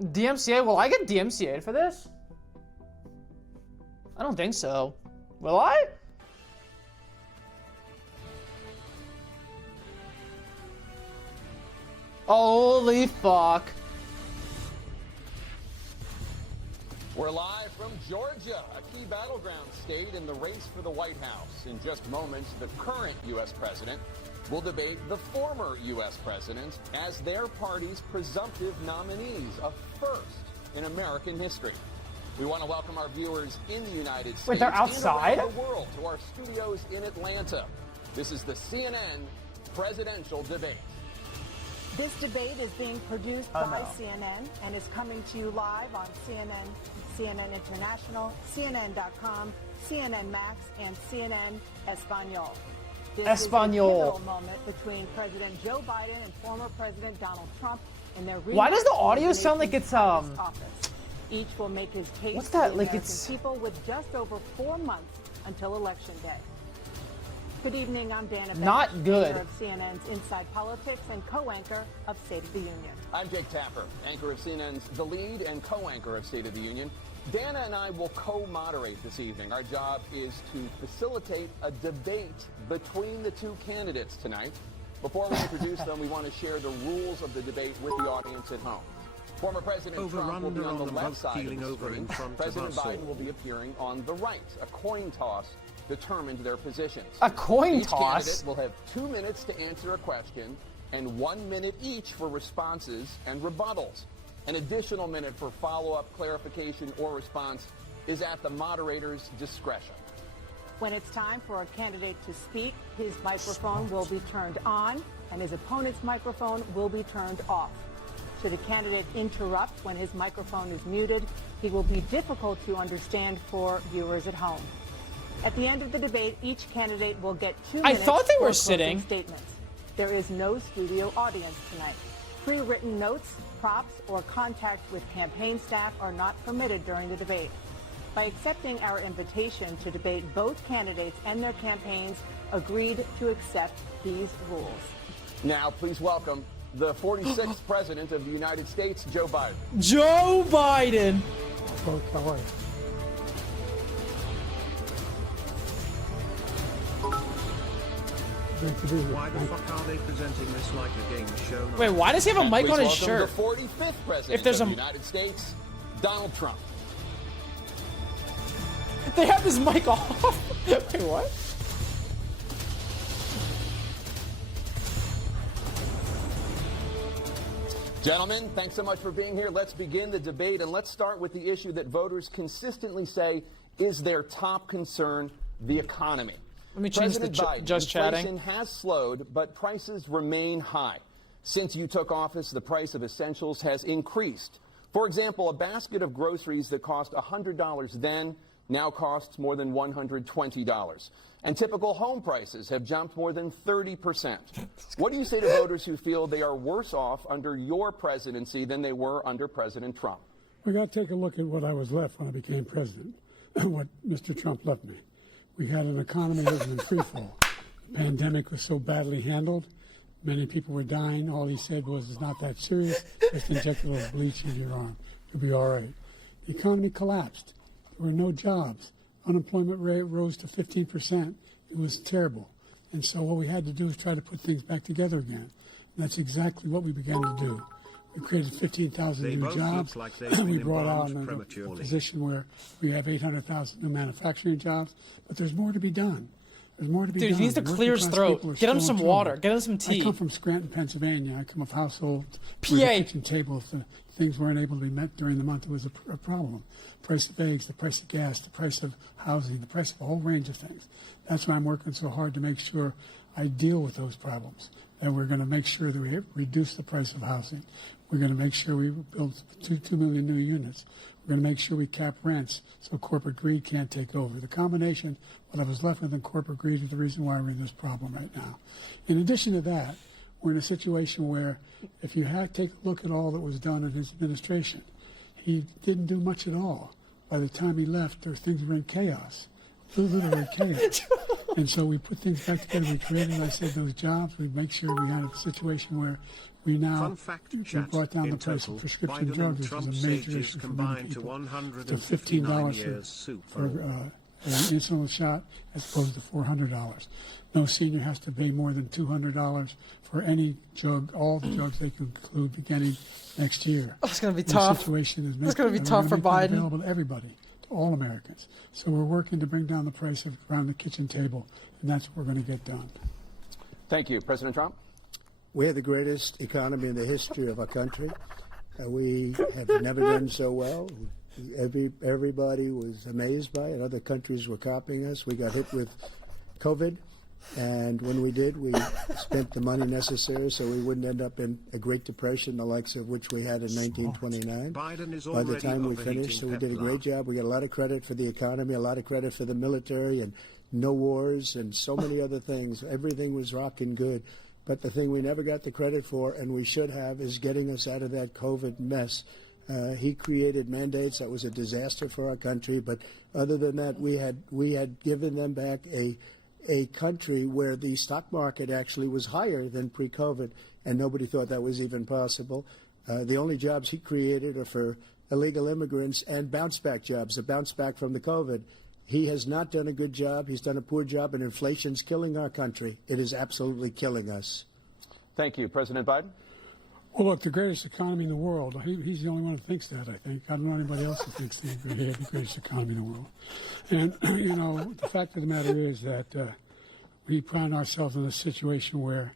DMCA? Will I get DMCA'd for this? I don't think so. Will I? Holy fuck. We're live from Georgia, a key battleground state in the race for the White House. In just moments, the current U.S. president will debate the former U.S. president as their party's presumptive nominees, a first in American history. We want to welcome our viewers in the United States. Wait, they're outside? And around the world to our studios in Atlanta. This is the CNN presidential debate. This debate is being produced by CNN and is coming to you live on CNN, CNN International, CNN.com, CNN Max, and CNN Espanol. This is a pivotal moment between President Joe Biden and former President Donald Trump in their Why does the audio sound like it's office. Each will make his case what's to that? the Like American it's people with just over 4 months until Election Day. Good evening, I'm Dana Bennett, Not good. editor of CNN's Inside Politics and co-anchor of State of the Union. I'm Jake Tapper, anchor of CNN's The Lead and co-anchor of State of the Union. Dana and I will co-moderate this evening. Our job is to facilitate a debate between the two candidates tonight. Before we introduce them, we want to share the rules of the debate with the audience at home. Former President Trump will be on the left side of the screen. President Biden will be appearing on the right. A coin toss determined their positions. A coin toss? Each candidate will have 2 minutes to answer a question and 1 minute each for responses and rebuttals. An additional minute for follow-up, clarification, or response is at the moderator's discretion. When it's time for a candidate to speak, his microphone will be turned on and his opponent's microphone will be turned off. Should a candidate interrupt when his microphone is muted, he will be difficult to understand for viewers at home. At the end of the debate, each candidate will get 2 minutes I thought they were for sitting. statements. There is no studio audience tonight. Pre-written notes, props, or contact with campaign staff are not permitted during the debate. By accepting our invitation to debate, both candidates and their campaigns agreed to accept these rules. Now, please welcome the 46th President of the United States, Joe Biden. Joe Biden. How are you? Why the fuck are they presenting this like a game show? Wait, why does he have a mic on his shirt? The 45th President If there's of a the United States, Donald Trump. They have his mic off. Wait, what? Gentlemen, thanks so much for being here. Let's begin the debate, and let's start with the issue that voters consistently say is their top concern, the economy. Let me change President the Biden, just chatting. inflation has slowed, but prices remain high. Since you took office, the price of essentials has increased. For example, a basket of groceries that cost $100 then now costs more than $120. And typical home prices have jumped more than 30%. What do you say to voters who feel they are worse off under your presidency than they were under President Trump? We got to take a look at what I was left when I became president, what Mr. Trump left me. We had an economy that was in free fall. The pandemic was so badly handled. Many people were dying. All he said was, it's not that serious. Just inject a little bleach in your arm. You'll be all right. The economy collapsed. There were no jobs. Unemployment rate rose to 15%. It was terrible. And so what we had to do is try to put things back together again. And that's exactly what we began to do. We created 15,000 new jobs. We brought out a position where we have 800,000 new manufacturing jobs. But there's more to be done. There's more to be done. Dude, he needs to clear his throat. Get him some water. Get him some tea. I come from Scranton, Pennsylvania. I come of household PA. where the kitchen table, if the things weren't able to be met during the month, it was a problem. The price of eggs, the price of gas, the price of housing, the price of a whole range of things. That's why I'm working so hard to make sure I deal with those problems. And we're going to make sure that we reduce the price of housing. We're going to make sure we build 2 million new units. We're going to make sure we cap rents so corporate greed can't take over. The combination, what I was left with in corporate greed, is the reason why we're in this problem right now. In addition to that, we're in a situation where if you take a look at all that was done in his administration, he didn't do much at all. By the time he left, things were in chaos. Literally chaos. And so we put things back together. We created, as I said, those jobs. We make sure we had a situation where We now Fun fact we chat. brought down In the price total, of prescription Biden drugs, and which Trump is a major sages issue for many combined to people. To $159 $15 for an insulin shot as opposed to $400. No senior has to pay more than $200 for any drug, all the drugs they can include beginning next year. It's going to be The tough. situation is It's going to be tough for Biden. Available to everybody, to all Americans. So we're working to bring down the price of around the kitchen table, and that's what we're going to get done. Thank you. President Trump? We have the greatest economy in the history of our country. We have never done so well. Everybody was amazed by it. Other countries were copying us. We got hit with COVID, and when we did, we spent the money necessary so we wouldn't end up in a Great Depression, the likes of which we had in 1929. Biden is By the already time we finished, so we did a great job. We got a lot of credit for the economy, a lot of credit for the military, and no wars, and so many other things. Everything was rocking good. But the thing we never got the credit for, and we should have, is getting us out of that COVID mess. He created mandates that was a disaster for our country. But other than that, we had given them back a country where the stock market actually was higher than pre-COVID, and nobody thought that was even possible. The only jobs he created are for illegal immigrants and bounce-back jobs, a bounce back from the COVID. He has not done a good job. He's done a poor job, and inflation's killing our country. It is absolutely killing us. Thank you. President Biden? Well, look, the greatest economy in the world. He's the only one who thinks that, I think. I don't know anybody else who thinks we have the greatest economy in the world. And, you know, the fact of the matter is that we found ourselves in a situation where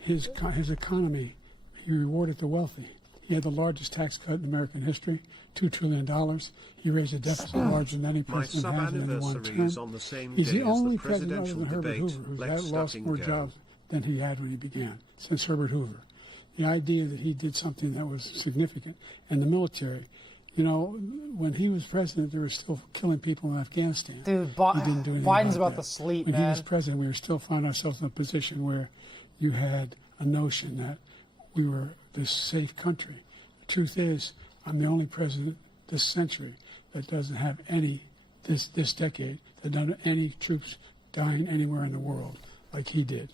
his economy, he rewarded the wealthy. He had the largest tax cut in American history, $2 trillion. He raised a deficit larger than any president has in any one term. He's the only president other than Herbert Hoover who's lost more jobs than he had when he began, since Herbert Hoover. The idea that he did something that was significant. And the military, you know, when he was president, they were still killing people in Afghanistan. Dude, He didn't do anything Biden's about that. to sleep, when man. When he was president, we were still finding ourselves in a position where you had a notion that we were this safe country. The truth is, I'm the only president this century that doesn't have any, this decade, that doesn't have any troops dying anywhere in the world like he did.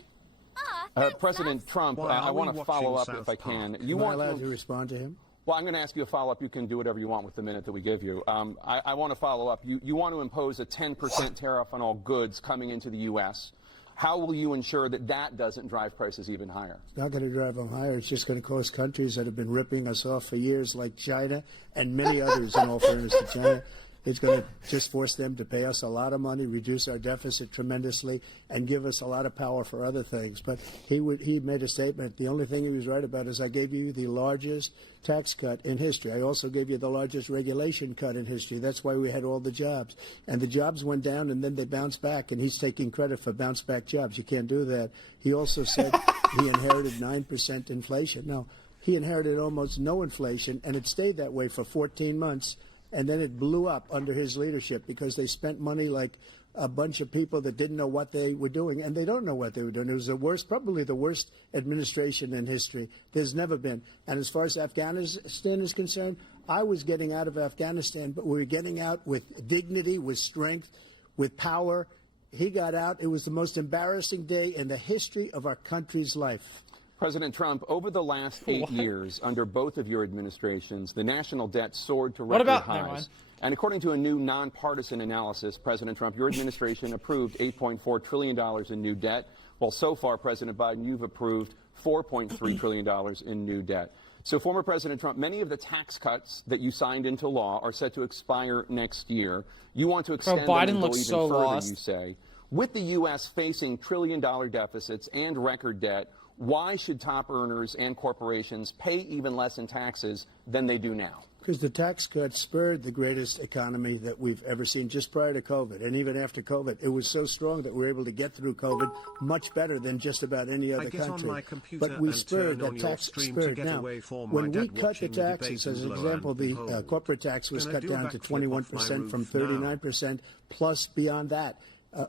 President Trump, I want to follow up if I can. Am I allowed to respond to him? Well, I'm going to ask you a follow-up. You can do whatever you want with the minute that we give you. I want to follow up. You want to impose a 10% tariff on all goods coming into the U.S. How will you ensure that that doesn't drive prices even higher? It's not going to drive them higher. It's just going to cost countries that have been ripping us off for years, like China and many others, in all fairness to China. It's going to just force them to pay us a lot of money, reduce our deficit tremendously, and give us a lot of power for other things. But he made a statement. The only thing he was right about is I gave you the largest tax cut in history. I also gave you the largest regulation cut in history. That's why we had all the jobs. And the jobs went down, and then they bounced back, and he's taking credit for bounce-back jobs. You can't do that. He also said he inherited 9% inflation. No, he inherited almost no inflation, and it stayed that way for 14 months. And then it blew up under his leadership because they spent money like a bunch of people that didn't know what they were doing, and they don't know what they were doing. It was the worst, probably the worst administration in history. There's never been. And as far as Afghanistan is concerned, I was getting out of Afghanistan, but we were getting out with dignity, with strength, with power. He got out. It was the most embarrassing day in the history of our country's life. President Trump, over the last 8 years, under both of your administrations, the national debt soared to record highs. And according to a new nonpartisan analysis, President Trump, your administration approved $8.4 trillion in new debt, while so far, President Biden, you've approved $4.3 trillion in new debt. So, former President Trump, many of the tax cuts that you signed into law are set to expire next year. You want to extend them and go even further, you say. With the U.S. facing trillion-dollar deficits and record debt, why should top earners and corporations pay even less in taxes than they do now? Because the tax cuts spurred the greatest economy that we've ever seen just prior to COVID. And even after COVID, it was so strong that we were able to get through COVID much better than just about any other country. But we spurred that tax spurred. Now, when we cut the taxes, as an example, the corporate tax was cut down to 21% from 39%, plus beyond that.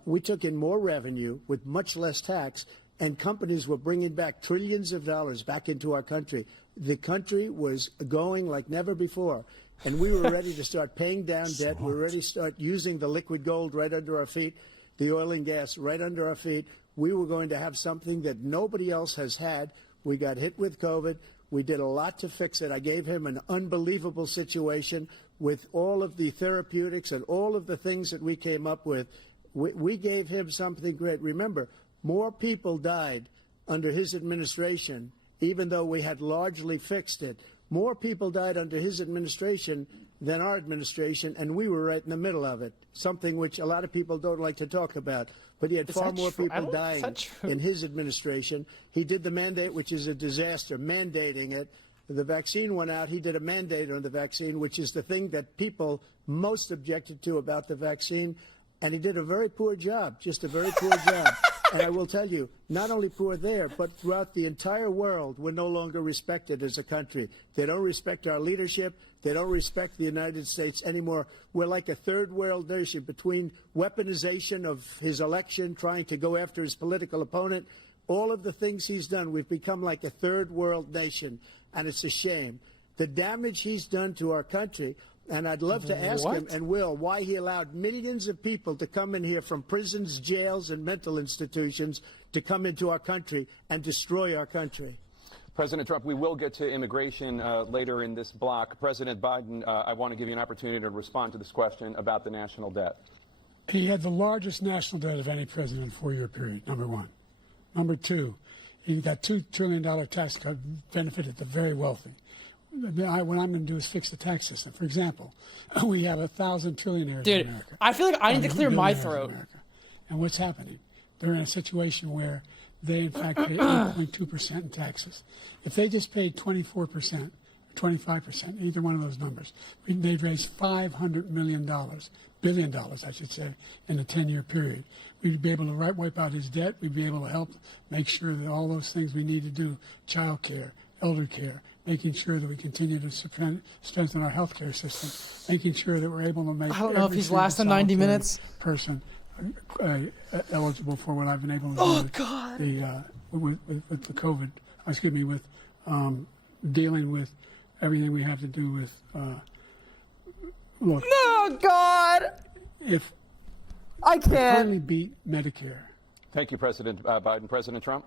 We took in more revenue with much less tax, and companies were bringing back trillions of dollars back into our country. The country was going like never before, and we were ready to start paying down debt. We were ready to start using the liquid gold right under our feet, the oil and gas right under our feet. We were going to have something that nobody else has had. We got hit with COVID. We did a lot to fix it. I gave him an unbelievable situation with all of the therapeutics and all of the things that we came up with. We gave him something great. Remember, more people died under his administration, even though we had largely fixed it. More people died under his administration than our administration, and we were right in the middle of it, something which a lot of people don't like to talk about. But he had far more people dying in his administration. He did the mandate, which is a disaster, mandating it. The vaccine went out. He did a mandate on the vaccine, which is the thing that people most objected to about the vaccine. And he did a very poor job, just a very poor job. And I will tell you, not only poor there, but throughout the entire world, we're no longer respected as a country. They don't respect our leadership. They don't respect the United States anymore. We're like a third world nation between weaponization of his election, trying to go after his political opponent, all of the things he's done. We've become like a third world nation, and it's a shame. The damage he's done to our country. And I'd love to ask him, and will, why he allowed millions of people to come in here from prisons, jails, and mental institutions to come into our country and destroy our country. President Trump, we will get to immigration later in this block. President Biden, I want to give you an opportunity to respond to this question about the national debt. He had the largest national debt of any president in a 4-year period, number one. Number two, he got $2 trillion tax cut, benefited the very wealthy. What I'm going to do is fix the tax system. For example, we have 1,000 trillionaires in America. Dude, I feel like I need to clear my throat. And what's happening? They're in a situation where they, in fact, pay 8.2% in taxes. If they just paid 24%, 25%, either one of those numbers, they'd raise $500 billion, I should say, in a 10-year period. We'd be able to wipe out his debt. We'd be able to help make sure that all those things we need to do, child care, elder care, making sure that we continue to strengthen our healthcare system, making sure that we're able to make I don't know if he's lasting 90 minutes. Person eligible for what I've been able to do. Oh God! With the COVID, excuse me, with dealing with everything we have to do with. Look. No, God! If I can't. Finally beat Medicare. Thank you, President Biden. President Trump.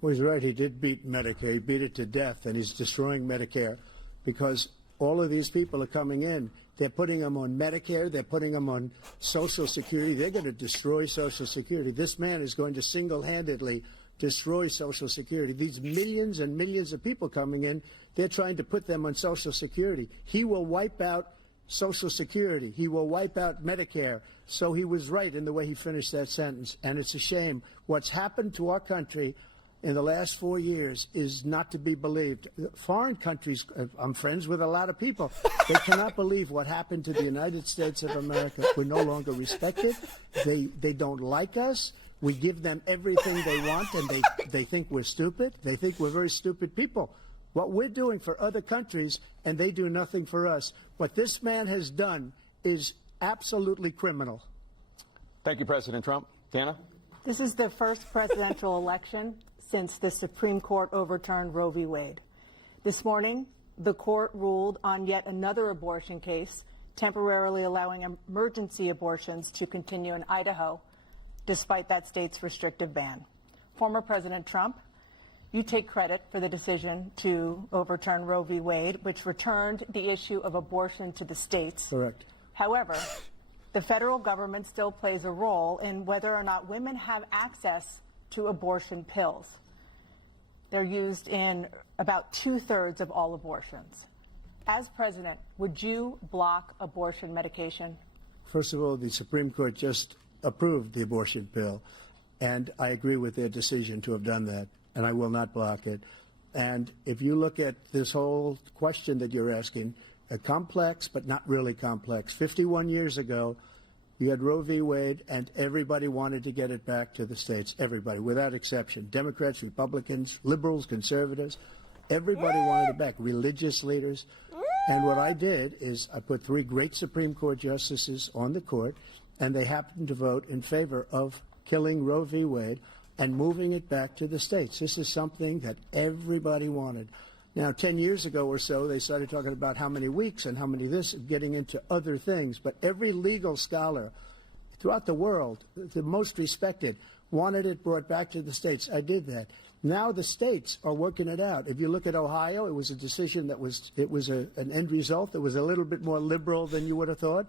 Well, he's right. He did beat Medicare. He beat it to death, and he's destroying Medicare because all of these people are coming in. They're putting them on Medicare. They're putting them on Social Security. They're going to destroy Social Security. This man is going to single-handedly destroy Social Security. These millions and millions of people coming in, they're trying to put them on Social Security. He will wipe out Social Security. He will wipe out Medicare. So he was right in the way he finished that sentence. And it's a shame. What's happened to our country in the last 4 years is not to be believed. Foreign countries, I'm friends with a lot of people, they cannot believe what happened to the United States of America. We're no longer respected. They don't like us. We give them everything they want, and they think we're stupid. They think we're very stupid people. What we're doing for other countries, and they do nothing for us. What this man has done is absolutely criminal. Thank you, President Trump. Dana? This is the first presidential election since the Supreme Court overturned Roe v. Wade. This morning, the court ruled on yet another abortion case, temporarily allowing emergency abortions to continue in Idaho, despite that state's restrictive ban. Former President Trump, you take credit for the decision to overturn Roe v. Wade, which returned the issue of abortion to the states. Correct. However, the federal government still plays a role in whether or not women have access to abortion pills. They're used in about 2/3 of all abortions. As president, would you block abortion medication? First of all, the Supreme Court just approved the abortion bill, and I agree with their decision to have done that, and I will not block it. And if you look at this whole question that you're asking, complex but not really complex. 51 years ago, you had Roe v. Wade, and everybody wanted to get it back to the states. Everybody, without exception. Democrats, Republicans, liberals, conservatives. Everybody wanted it back. Religious leaders. And what I did is I put 3 great Supreme Court justices on the court, and they happened to vote in favor of killing Roe v. Wade and moving it back to the states. This is something that everybody wanted. Now, 10 years ago or so, they started talking about how many weeks and how many this, getting into other things. But every legal scholar throughout the world, the most respected, wanted it brought back to the states. I did that. Now the states are working it out. If you look at Ohio, it was a decision that was an end result that was a little bit more liberal than you would have thought.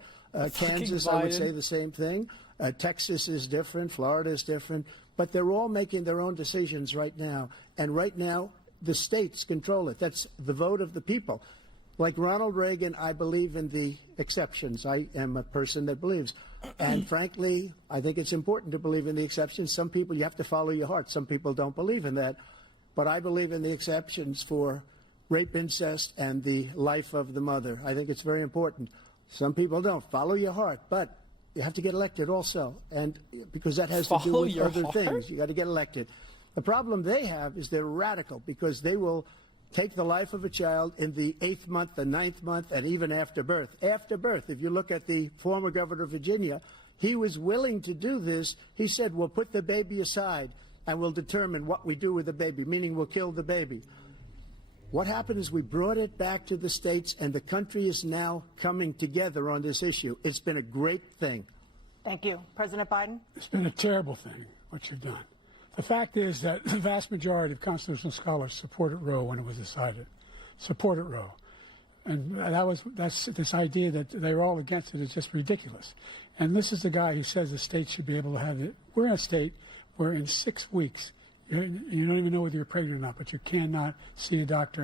Kansas, I would say the same thing. Texas is different. Florida is different. But they're all making their own decisions right now. And right now, the states control it. That's the vote of the people. Like Ronald Reagan, I believe in the exceptions. I am a person that believes. And frankly, I think it's important to believe in the exceptions. Some people, you have to follow your heart. Some people don't believe in that. But I believe in the exceptions for rape, incest, and the life of the mother. I think it's very important. Some people don't. Follow your heart. But you have to get elected also. And because that has to do with other things. You got to get elected. The problem they have is they're radical because they will take the life of a child in the 8th month, the 9th month, and even after birth. After birth, if you look at the former governor of Virginia, he was willing to do this. He said, we'll put the baby aside and we'll determine what we do with the baby, meaning we'll kill the baby. What happened is we brought it back to the states, and the country is now coming together on this issue. It's been a great thing. Thank you. President Biden? It's been a terrible thing, what you've done. The fact is that the vast majority of constitutional scholars supported Roe when it was decided, supported Roe. And that's this idea that they're all against it is just ridiculous. And this is the guy who says the state should be able to have it. We're in a state where in 6 weeks, you don't even know whether you're pregnant or not, but you cannot see a doctor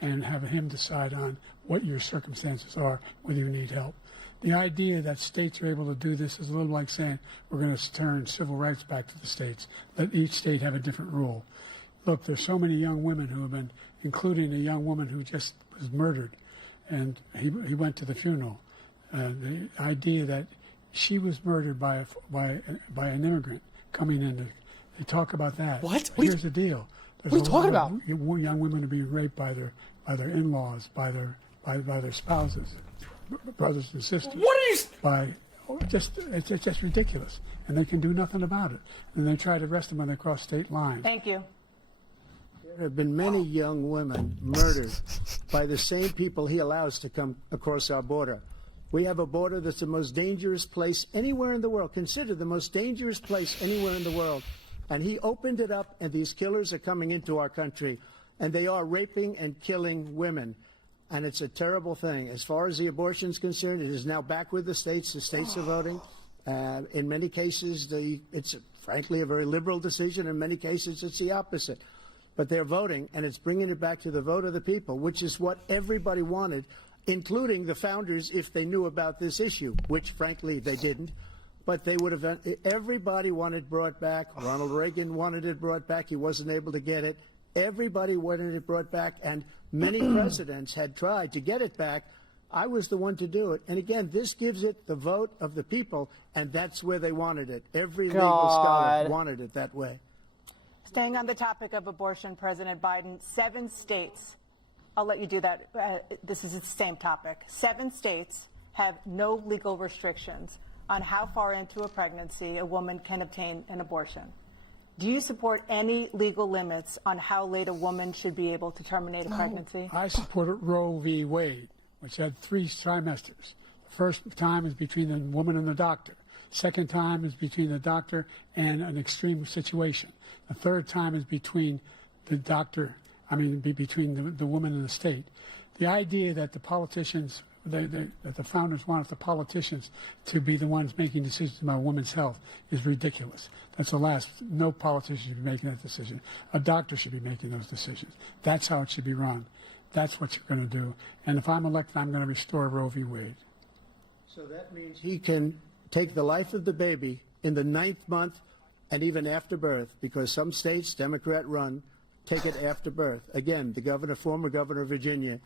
and have him decide on what your circumstances are, whether you need help. The idea that states are able to do this is a little like saying we're going to turn civil rights back to the states, let each state have a different rule. Look, there's so many young women who have been, including a young woman who just was murdered, and he went to the funeral. The idea that she was murdered by an immigrant coming in, they talk about that. What? Here's the deal. What are you talking about? Young women are being raped by their in-laws, by their spouses, brothers and sisters. What are you? It's just ridiculous, and they can do nothing about it. And they try to arrest them when they cross state lines. Thank you. There have been many young women murdered by the same people he allows to come across our border. We have a border that's the most dangerous place anywhere in the world, considered the most dangerous place anywhere in the world. And he opened it up, and these killers are coming into our country, and they are raping and killing women. And it's a terrible thing. As far as the abortion is concerned, it is now back with the states. The states are voting. In many cases, it's frankly a very liberal decision. In many cases, it's the opposite. But they're voting, and it's bringing it back to the vote of the people, which is what everybody wanted, including the founders, if they knew about this issue, which, frankly, they didn't. But they would have. Everybody wanted it brought back. Ronald Reagan wanted it brought back. He wasn't able to get it. Everybody wanted it brought back, and many presidents had tried to get it back. I was the one to do it. And again, this gives it the vote of the people, and that's where they wanted it. Every legal scholar wanted it that way. Staying on the topic of abortion, President Biden, 7 states, I'll let you do that. This is the same topic. 7 states have no legal restrictions on how far into a pregnancy a woman can obtain an abortion. Do you support any legal limits on how late a woman should be able to terminate a pregnancy? I supported Roe v. Wade, which had 3 trimesters. The first time is between the woman and the doctor. Second time is between the doctor and an extreme situation. The third time is between the doctor, between the woman and the state. The idea that the politicians, that the founders wanted the politicians to be the ones making decisions about women's health is ridiculous. That's the last. No politician should be making that decision. A doctor should be making those decisions. That's how it should be run. That's what you're going to do. And if I'm elected, I'm going to restore Roe v. Wade. So that means he can take the life of the baby in the 9th month and even after birth, because some states, Democrat run, take it after birth. Again, the former governor of Virginia,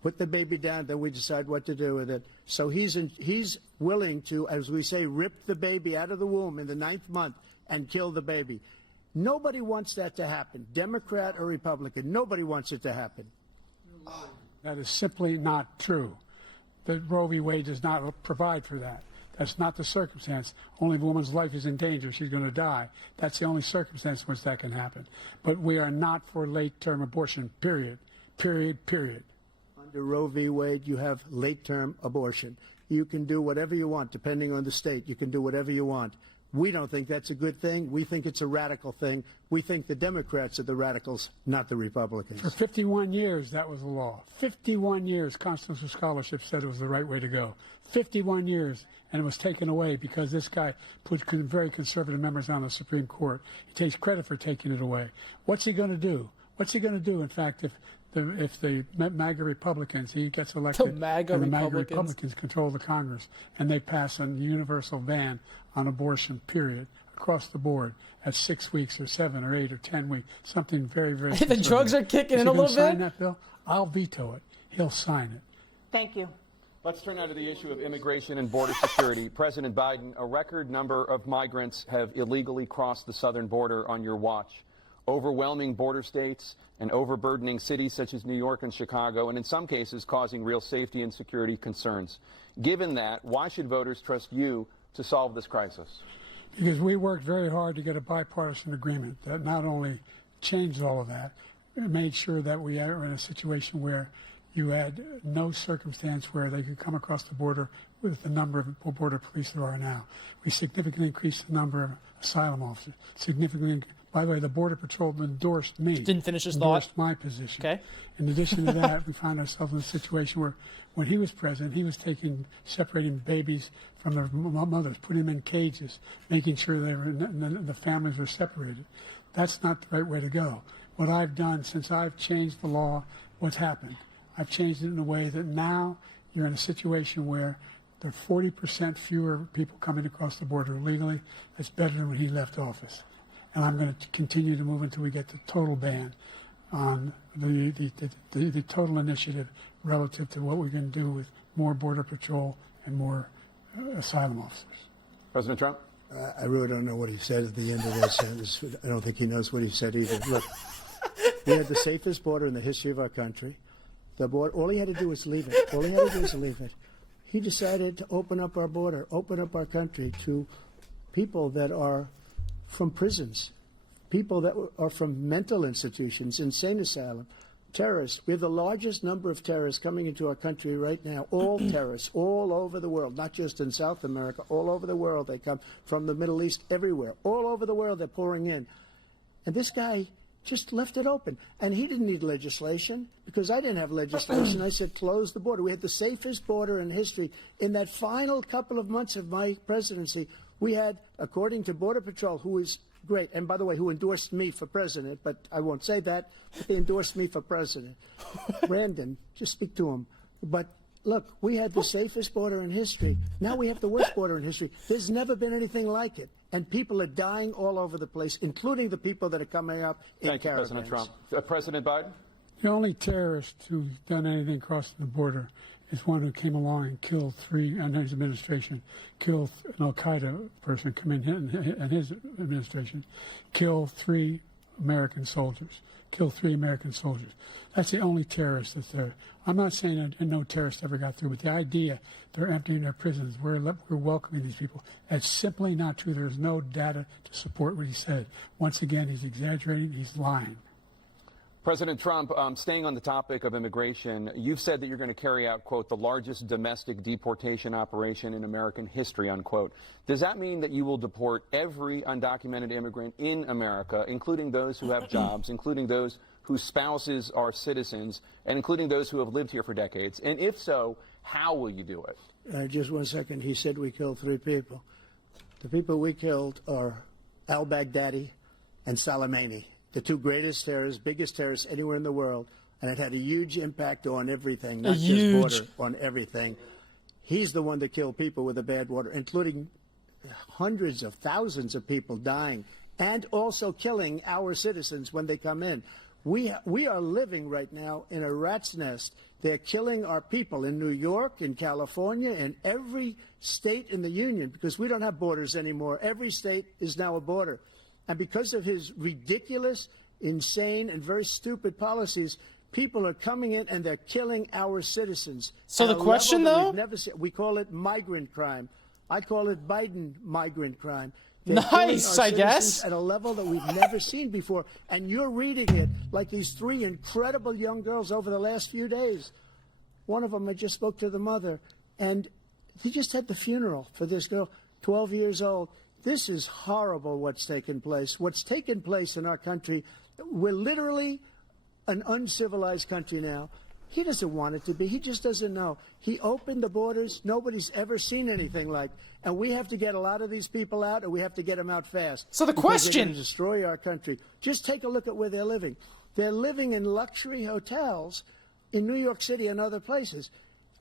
put the baby down, then we decide what to do with it. So he's willing to, as we say, rip the baby out of the womb in the 9th month and kill the baby. Nobody wants that to happen, Democrat or Republican. Nobody wants it to happen. That is simply not true. The Roe v. Wade does not provide for that. That's not the circumstance. Only if a woman's life is in danger, she's going to die. That's the only circumstance in which that can happen. But we are not for late-term abortion, period. Period, period. Under Roe v. Wade, you have late-term abortion. You can do whatever you want, depending on the state. You can do whatever you want. We don't think that's a good thing. We think it's a radical thing. We think the Democrats are the radicals, not the Republicans. For 51 years, that was the law. 51 years, constitutional scholarship said it was the right way to go. 51 years, and it was taken away because this guy put very conservative members on the Supreme Court. He takes credit for taking it away. What's he going to do? What's he going to do, in fact, if the MAGA Republicans, he gets elected, The MAGA and the MAGA Republicans? Republicans control the Congress, and they pass a universal ban on abortion, period, across the board at 6 weeks or 7 or 8 or 10 weeks, something very, very The drugs are kicking Is in he a gonna little sign bit? that bill? I'll veto it. He'll sign it. Thank you. Let's turn now to the issue of immigration and border security. President Biden, a record number of migrants have illegally crossed the southern border on your watch. Overwhelming border states and overburdening cities such as New York and Chicago, and in some cases causing real safety and security concerns. Given that, why should voters trust you to solve this crisis? Because we worked very hard to get a bipartisan agreement that not only changed all of that, it made sure that we are in a situation where you had no circumstance where they could come across the border with the number of border police there are now. We significantly increased the number of asylum officers. By the way, the Border Patrol endorsed me. Didn't finish his endorsed thought. my position. Okay. In addition to that, we found ourselves in a situation where, when he was president, he was separating babies from their mothers, putting them in cages, making sure the families were separated. That's not the right way to go. What I've done since I've changed the law, what's happened? I've changed it in a way that now you're in a situation where there are 40% fewer people coming across the border illegally. That's better than when he left office. And I'm going to continue to move until we get the total ban on the total initiative relative to what we can do with more Border Patrol and more asylum officers. President Trump? I really don't know what he said at the end of that sentence. I don't think he knows what he said either. Look, we had the safest border in the history of our country. The border, all he had to do was leave it. All he had to do was leave it. He decided to open up our border, open up our country to people that are from prisons, people that are from mental institutions, insane asylum, terrorists. We have the largest number of terrorists coming into our country right now, all terrorists, all over the world, not just in South America, all over the world. They come from the Middle East, everywhere. All over the world, they're pouring in. And this guy just left it open. And he didn't need legislation because I didn't have legislation. I said, close the border. We had the safest border in history. In that final couple of months of my presidency, we had, according to Border Patrol, who is great, and by the way, who endorsed me for president, but I won't say that, but they endorsed me for president. Brandon, just speak to him. But look, we had the safest border in history. Now we have the worst border in history. There's never been anything like it. And people are dying all over the place, including the people that are coming up in Thank you, caravans. President Trump. President Biden? The only terrorist who's done anything crossing the border is one who came along and killed three, under his administration, killed an Al-Qaeda person come in his administration, killed 3 American soldiers. That's the only terrorist that's there. I'm not saying that no terrorist ever got through, but the idea they're emptying their prisons, we're welcoming these people, that's simply not true. There's no data to support what he said. Once again, he's exaggerating, he's lying. President Trump, staying on the topic of immigration, you've said that you're going to carry out, quote, the largest domestic deportation operation in American history, unquote. Does that mean that you will deport every undocumented immigrant in America, including those who have jobs, including those whose spouses are citizens, and including those who have lived here for decades? And if so, how will you do it? Just 1 second. He said we killed 3 people. The people we killed are al-Baghdadi and Soleimani, the 2 greatest terrorists, biggest terrorists anywhere in the world, and it had a huge impact on everything, not just border, on everything. He's the one that killed people with the bad water, including hundreds of thousands of people dying, and also killing our citizens when they come in. We are living right now in a rat's nest. They're killing our people in New York, in California, in every state in the union, because we don't have borders anymore. Every state is now a border. And because of his ridiculous, insane, and very stupid policies, people are coming in and they're killing our citizens. So the question, though? We call it migrant crime. I call it Biden migrant crime. Nice, I guess. At a level that we've never seen before. And you're reading it like these 3 incredible young girls over the last few days. One of them, I just spoke to the mother, and he just had the funeral for this girl, 12 years old. This is horrible what's taken place. What's taken place in our country, we're literally an uncivilized country now. He doesn't want it to be. He just doesn't know. He opened the borders. Nobody's ever seen anything like. And we have to get a lot of these people out, and we have to get them out fast. So the because they're question- going to destroy our country. Just take a look at where they're living. They're living in luxury hotels in New York City and other places.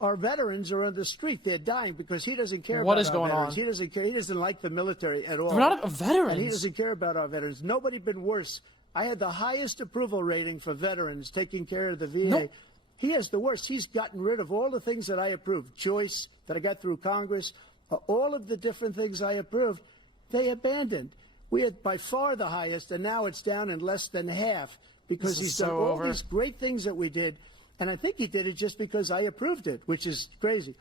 Our veterans are on the street. They're dying because he doesn't care What about is our going veterans. on? He doesn't care. He doesn't like the military at all. We're not veterans. And he doesn't care about our veterans. Nobody been worse. I had the highest approval rating for veterans taking care of the VA. Nope. He has the worst. He's gotten rid of all the things that I approved. Choice that I got through Congress, all of the different things I approved, they abandoned. We had by far the highest, and now it's down in less than half because This is he's done so all over. these great things that we did. And I think he did it just because I approved it, which is crazy.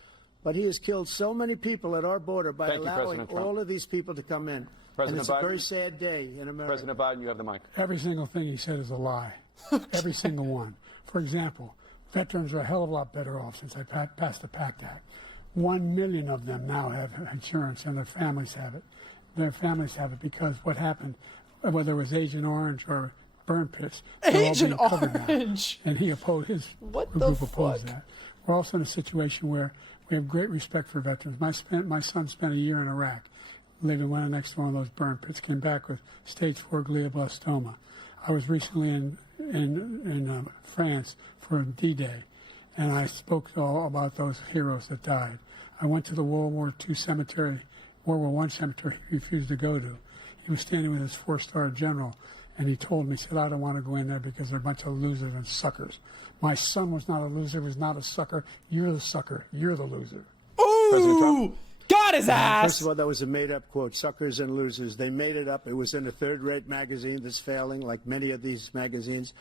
But he has killed so many people at our border by Thank you, allowing President Trump. all of these people to come in. President and it's Biden. a very sad day in America. President Biden, you have the mic. Every single thing he said is a lie. Every single one. For example, veterans are a hell of a lot better off since I passed the PACT Act. 1 million of them now have insurance, and their families have it. Their families have it because what happened, whether it was Agent Orange or burn pits, they're all Agent being covered now. Orange. And he opposed his What the group opposed fuck? that. We're also in a situation where we have great respect for veterans. My son spent a year in Iraq, living right next to one of those burn pits. Came back with stage 4 glioblastoma. I was recently in France for D-Day, and I spoke all about those heroes that died. I went to the World War II cemetery, World War I cemetery he refused to go to. He was standing with his 4-star general, and he told me, he said, I don't want to go in there because they're a bunch of losers and suckers. My son was not a loser, was not a sucker. You're the sucker. You're the loser. President Ooh! Trump. Got his ass! First of all, that was a made-up quote, suckers and losers. They made it up. It was in a third-rate magazine that's failing, like many of these magazines.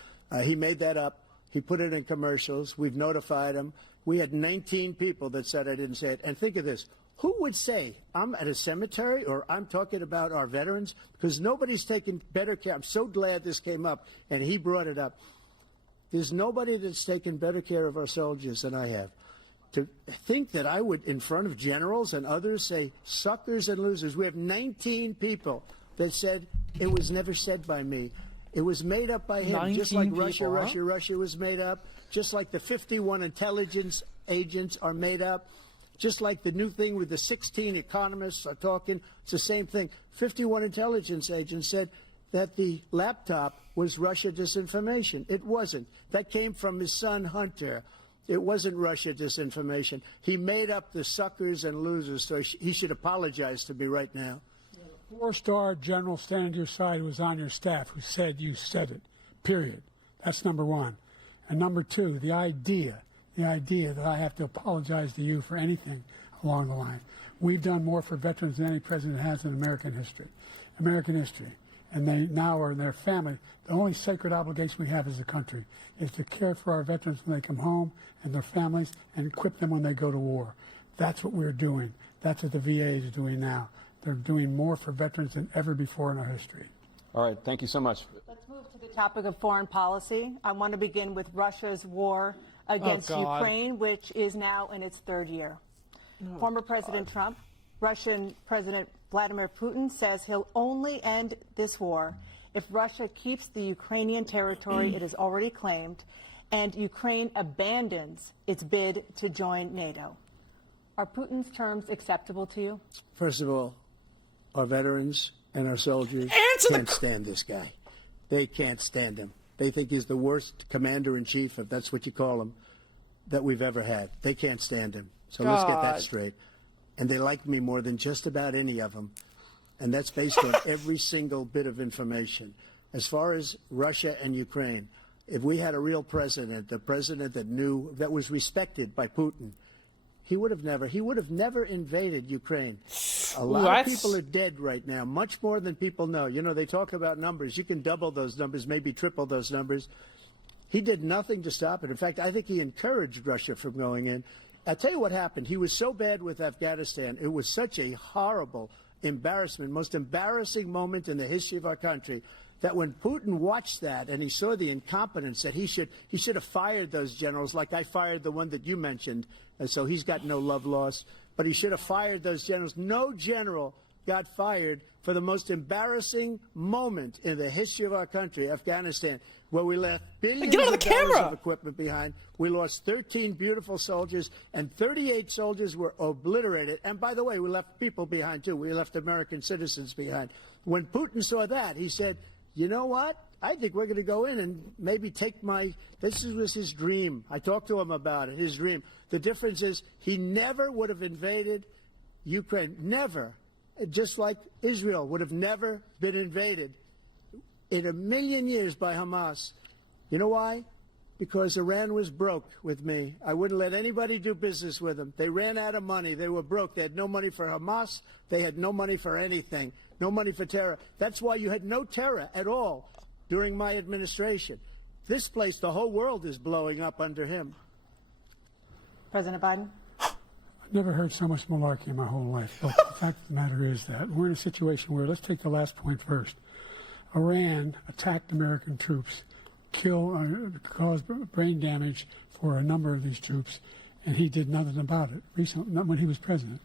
He made that up. He put it in commercials. We've notified him. We had 19 people that said I didn't say it. And think of this. Who would say I'm at a cemetery or I'm talking about our veterans? Because nobody's taken better care. I'm so glad this came up, and he brought it up. There's nobody that's taken better care of our soldiers than I have. To think that I would, in front of generals and others, say suckers and losers. We have 19 people that said it was never said by me. It was made up by him. Just like 19 people, Russia was made up. Just like the 51 intelligence agents are made up. Just like the new thing with the 16 economists are talking. It's the same thing. 51 intelligence agents said that the laptop was Russia disinformation. It wasn't. That came from his son, Hunter. It wasn't Russia disinformation. He made up the suckers and losers, so he should apologize to me right now. 4-star general standing to your side who was on your staff who said you said it, period. That's number one. And number two, the idea that I have to apologize to you for anything along the line. We've done more for veterans than any president has in American history. And they now are in their family. The only sacred obligation we have as a country is to care for our veterans when they come home and their families and equip them when they go to war. That's what we're doing. That's what the VA is doing now. They're doing more for veterans than ever before in our history. All right, thank you so much. Let's move to the topic of foreign policy. I want to begin with Russia's war against God. Ukraine, which is now in its third year. Former President Trump, Russian President Vladimir Putin says he'll only end this war if Russia keeps the Ukrainian territory it has already claimed and Ukraine abandons its bid to join NATO. Are Putin's terms acceptable to you? First of all, our veterans and our soldiers can't stand this guy. They can't stand him. They think he's the worst commander-in-chief, if that's what you call him, that we've ever had. They can't stand him. So let's get that straight. And they like me more than just about any of them. And that's based on every single bit of information. As far as Russia and Ukraine, if we had a real president, the president that knew, that was respected by Putin, he would have never invaded Ukraine. A lot of people are dead right now, much more than people know. You know, they talk about numbers. You can double those numbers, maybe triple those numbers. He did nothing to stop it. In fact, I think he encouraged Russia from going in. I'll tell you what happened. He was so bad with Afghanistan. It was such a horrible embarrassment, most embarrassing moment in the history of our country, that when Putin watched that and he saw the incompetence, that he should have fired those generals, like I fired the one that you mentioned, and so he's got no love lost. But he should have fired those generals. No general got fired for the most embarrassing moment in the history of our country, Afghanistan, where we left billions Get out of of the dollars camera! of equipment behind. We lost 13 beautiful soldiers, and 38 soldiers were obliterated. And by the way, we left people behind, too. We left American citizens behind. When Putin saw that, he said, you know what? I think we're going to go in and maybe take this was his dream. I talked to him about it, his dream. The difference is he never would have invaded Ukraine. Never. Just like Israel would have never been invaded in a million years by Hamas. You know why? Because Iran was broke with me. I wouldn't let anybody do business with them. They ran out of money. They were broke. They had no money for Hamas. They had no money for anything. No money for terror. That's why you had no terror at all during my administration. This place, the whole world is blowing up under him. President Biden? I've never heard so much malarkey in my whole life. But the fact of the matter is that we're in a situation where, let's take the last point first. Iran attacked American troops, caused brain damage for a number of these troops, and he did nothing about it. Recently, not when he was president,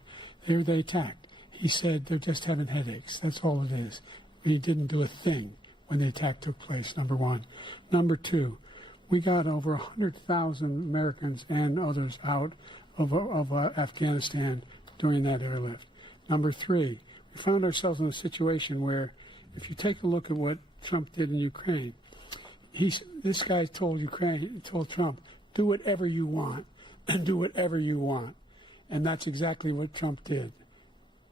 they attacked. He said they're just having headaches. That's all it is. He didn't do a thing when the attack took place, number one. Number two, we got over 100,000 Americans and others out of Afghanistan during that airlift. Number three, we found ourselves in a situation where, if you take a look at what Trump did in Ukraine, this guy told Trump, do whatever you want, and do whatever you want. And that's exactly what Trump did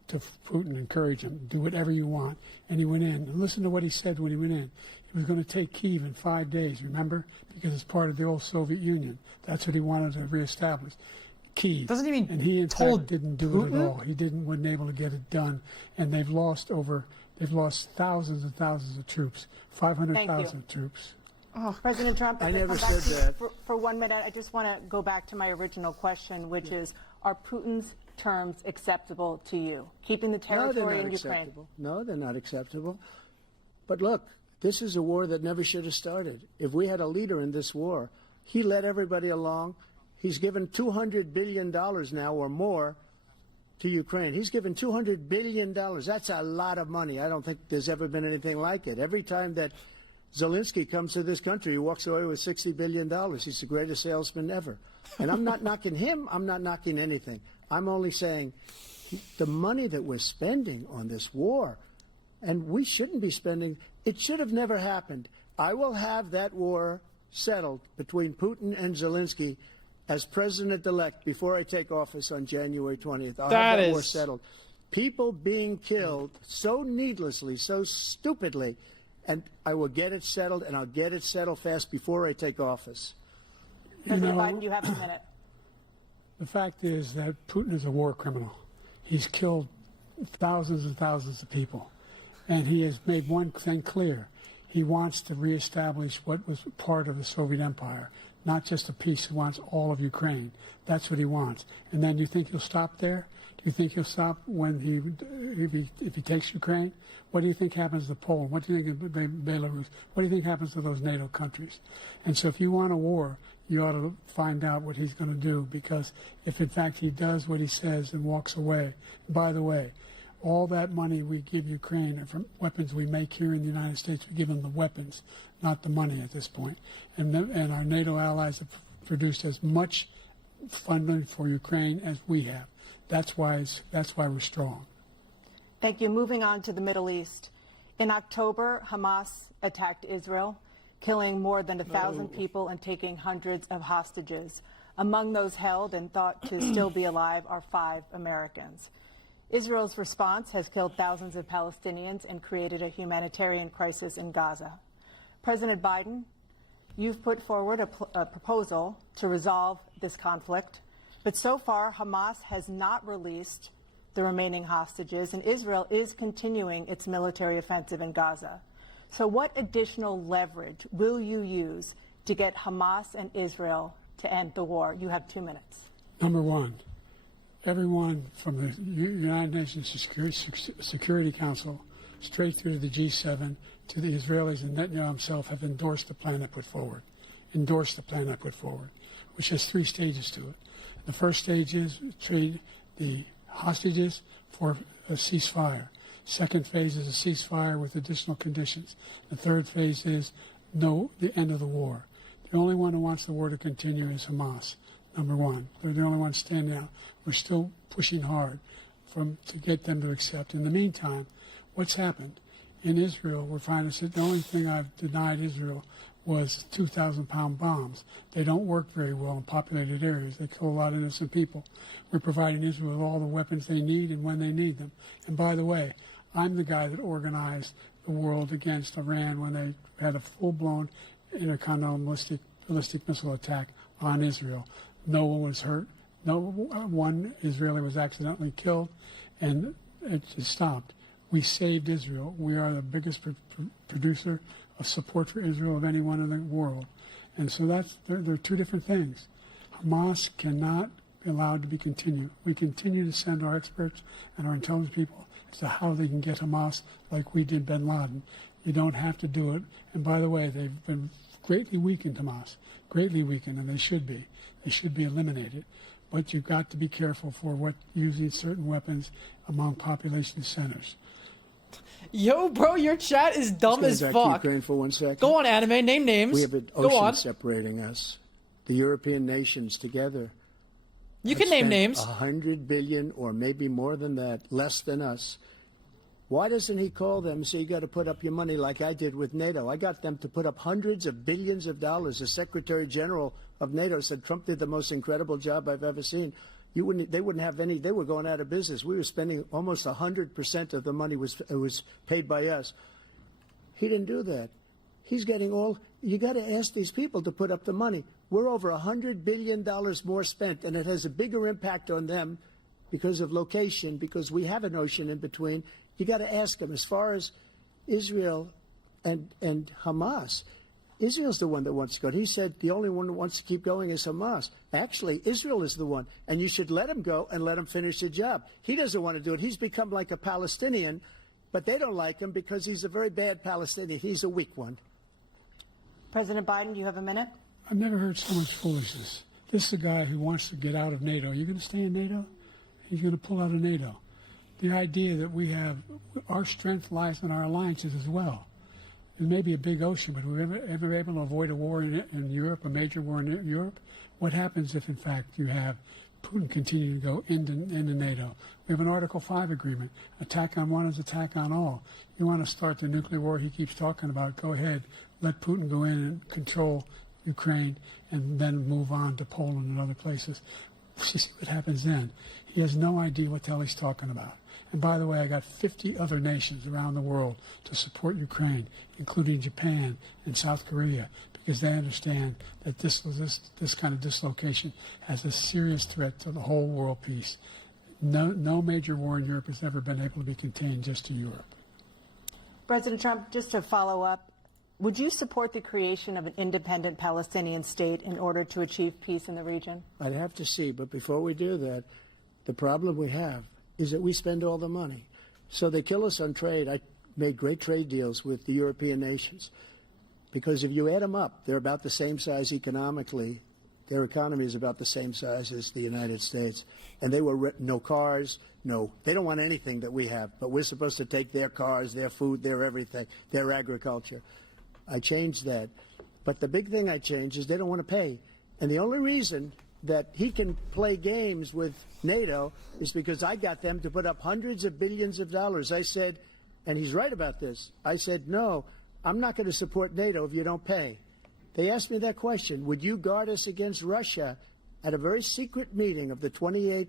to Putin, encourage him, do whatever you want. And he went in. And listen to what he said when he went in. He was going to take Kyiv in 5 days, remember? Because it's part of the old Soviet Union. That's what he wanted to reestablish. Kyiv. Doesn't he mean and he, in told fact, didn't do Putin? it at all. He wasn't able to get it done. And they've lost thousands and thousands of troops, 500,000 troops. President Trump, I if never come back said to you that. For 1 minute, I just want to go back to my original question, which is, are Putin's terms acceptable to you? Keeping the territory in Ukraine? Acceptable. No, they're not acceptable. But look, this is a war that never should have started. If we had a leader in this war, he led everybody along. He's given $200 billion now or more to Ukraine. He's given $200 billion. That's a lot of money. I don't think there's ever been anything like it. Every time that Zelensky comes to this country, he walks away with $60 billion. He's the greatest salesman ever. And I'm not knocking him. I'm not knocking anything. I'm only saying the money that we're spending on this war, and we shouldn't be spending, it should have never happened. I will have that war settled between Putin and Zelensky as president-elect before I take office on January 20th. I'll have that war settled. People being killed so needlessly, so stupidly, and I will get it settled, and I'll get it settled fast before I take office. President Biden, you have a minute. The fact is that Putin is a war criminal. He's killed thousands and thousands of people. And he has made one thing clear. He wants to reestablish what was part of the Soviet Empire, not just a piece. He wants all of Ukraine. That's what he wants. And then you think he'll stop there? Do you think he'll stop if he takes Ukraine? What do you think happens to Poland? What do you think of Belarus? What do you think happens to those NATO countries? And so if you want a war, you ought to find out what he's going to do, because if in fact he does what he says and walks away, by the way, all that money we give Ukraine are from weapons we make here in the United States. We give them the weapons, not the money at this point. And our NATO allies have produced as much funding for Ukraine as we have. That's why we're strong. Thank you. Moving on to the Middle East. In October, Hamas attacked Israel, killing more than 1,000 people and taking hundreds of hostages. Among those held and thought to still be alive are 5 Americans. Israel's response has killed thousands of Palestinians and created a humanitarian crisis in Gaza. President Biden, you've put forward a proposal to resolve this conflict, but so far Hamas has not released the remaining hostages, and Israel is continuing its military offensive in Gaza. So what additional leverage will you use to get Hamas and Israel to end the war? You have 2 minutes. Number one, everyone from the United Nations Security Council straight through to the G7 to the Israelis and Netanyahu himself have endorsed the plan I put forward. Which has 3 stages to it. The first stage is trade the hostages for a ceasefire. Second phase is a ceasefire with additional conditions. The third phase is the end of the war. The only one who wants the war to continue is Hamas, number one. They're the only ones standing out. We're still pushing hard to get them to accept. In the meantime, what's happened? In Israel, we're finding that the only thing I've denied Israel was 2,000-pound bombs. They don't work very well in populated areas. They kill a lot of innocent people. We're providing Israel with all the weapons they need and when they need them. And by the way, I'm the guy that organized the world against Iran when they had a full-blown intercontinental ballistic missile attack on Israel. No one was hurt. No one Israeli was accidentally killed, and it just stopped. We saved Israel. We are the biggest producer of support for Israel of anyone in the world. And so there are two different things. Hamas cannot be allowed to be continued. We continue to send our experts and our intelligence people as to how they can get Hamas like we did bin Laden. You don't have to do it. And by the way, they've been greatly weakened, Hamas, greatly weakened, and they should be. They should be eliminated. But you've got to be careful for using certain weapons among population centers. Yo, bro, your chat is dumb as Let's go back to fuck. Ukraine for 1 second. Go on, anime. Name names. We have an Go on. ocean separating us. The European nations together. You can name names. 100 billion or maybe more than that, less than us. Why doesn't he call them and say, you got to put up your money like I did with NATO? I got them to put up hundreds of billions of dollars. The Secretary General of NATO said Trump did the most incredible job I've ever seen. They wouldn't have any. They were going out of business. We were spending almost 100% of the money was paid by us. He didn't do that. He's getting all. You got to ask these people to put up the money. We're over $100 billion more spent, and it has a bigger impact on them because of location, because we have an ocean in between. You got to ask them. As far as Israel and Hamas, Israel's the one that wants to go. He said the only one that wants to keep going is Hamas. Actually, Israel is the one, and you should let him go and let him finish the job. He doesn't want to do it. He's become like a Palestinian, but they don't like him because he's a very bad Palestinian. He's a weak one. President Biden, you have a minute. I've never heard so much foolishness. This is a guy who wants to get out of NATO. You're going to stay in NATO? He's going to pull out of NATO. The idea that we have our strength lies in our alliances as well. It may be a big ocean, but we're ever able to avoid a war in Europe, a major war in Europe? What happens if, in fact, you have Putin continue to go into NATO? We have an Article 5 agreement. Attack on one is attack on all. You want to start the nuclear war he keeps talking about, go ahead. Let Putin go in and control Ukraine and then move on to Poland and other places. See what happens then. He has no idea what the hell he's talking about. And by the way, I got 50 other nations around the world to support Ukraine, including Japan and South Korea, because they understand that this kind of dislocation has a serious threat to the whole world peace. No major war in Europe has ever been able to be contained just to Europe. President Trump, just to follow up, would you support the creation of an independent Palestinian state in order to achieve peace in the region? I'd have to see, but before we do that, the problem we have is that we spend all the money. So they kill us on trade. I made great trade deals with the European nations because if you add them up, they're about the same size economically. Their economy is about the same size as the United States. And they were no cars, they don't want anything that we have, but we're supposed to take their cars, their food, their everything, their agriculture. I changed that. But the big thing I changed is they don't want to pay. And the only reason that he can play games with NATO is because I got them to put up hundreds of billions of dollars. I said, and he's right about this, I said, no, I'm not going to support NATO if you don't pay. They asked me that question, would you guard us against Russia at a very secret meeting of the 28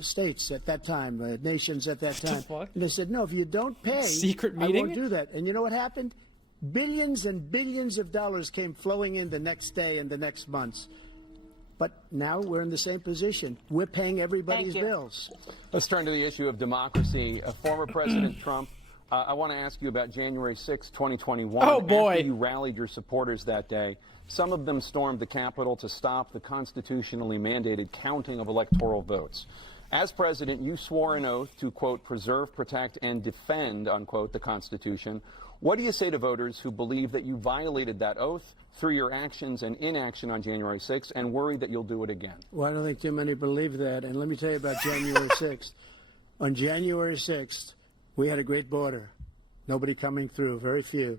states at that time, nations at that time. And they said, no, if you don't pay, secret I meeting? won't do that. And you know what happened? Billions and billions of dollars came flowing in the next day and the next months. But now we're in the same position. We're paying everybody's bills. Let's turn to the issue of democracy. Former President Trump, I want to ask you about January 6, 2021. Oh, boy. After you rallied your supporters that day, some of them stormed the Capitol to stop the constitutionally mandated counting of electoral votes. As president, you swore an oath to, quote, preserve, protect, and defend, unquote, the Constitution. What do you say to voters who believe that you violated that oath through your actions and inaction on January 6th and worry that you'll do it again? Well, I don't think too many believe that. And let me tell you about January 6th. On January 6th, We had a great border. Nobody coming through, very few.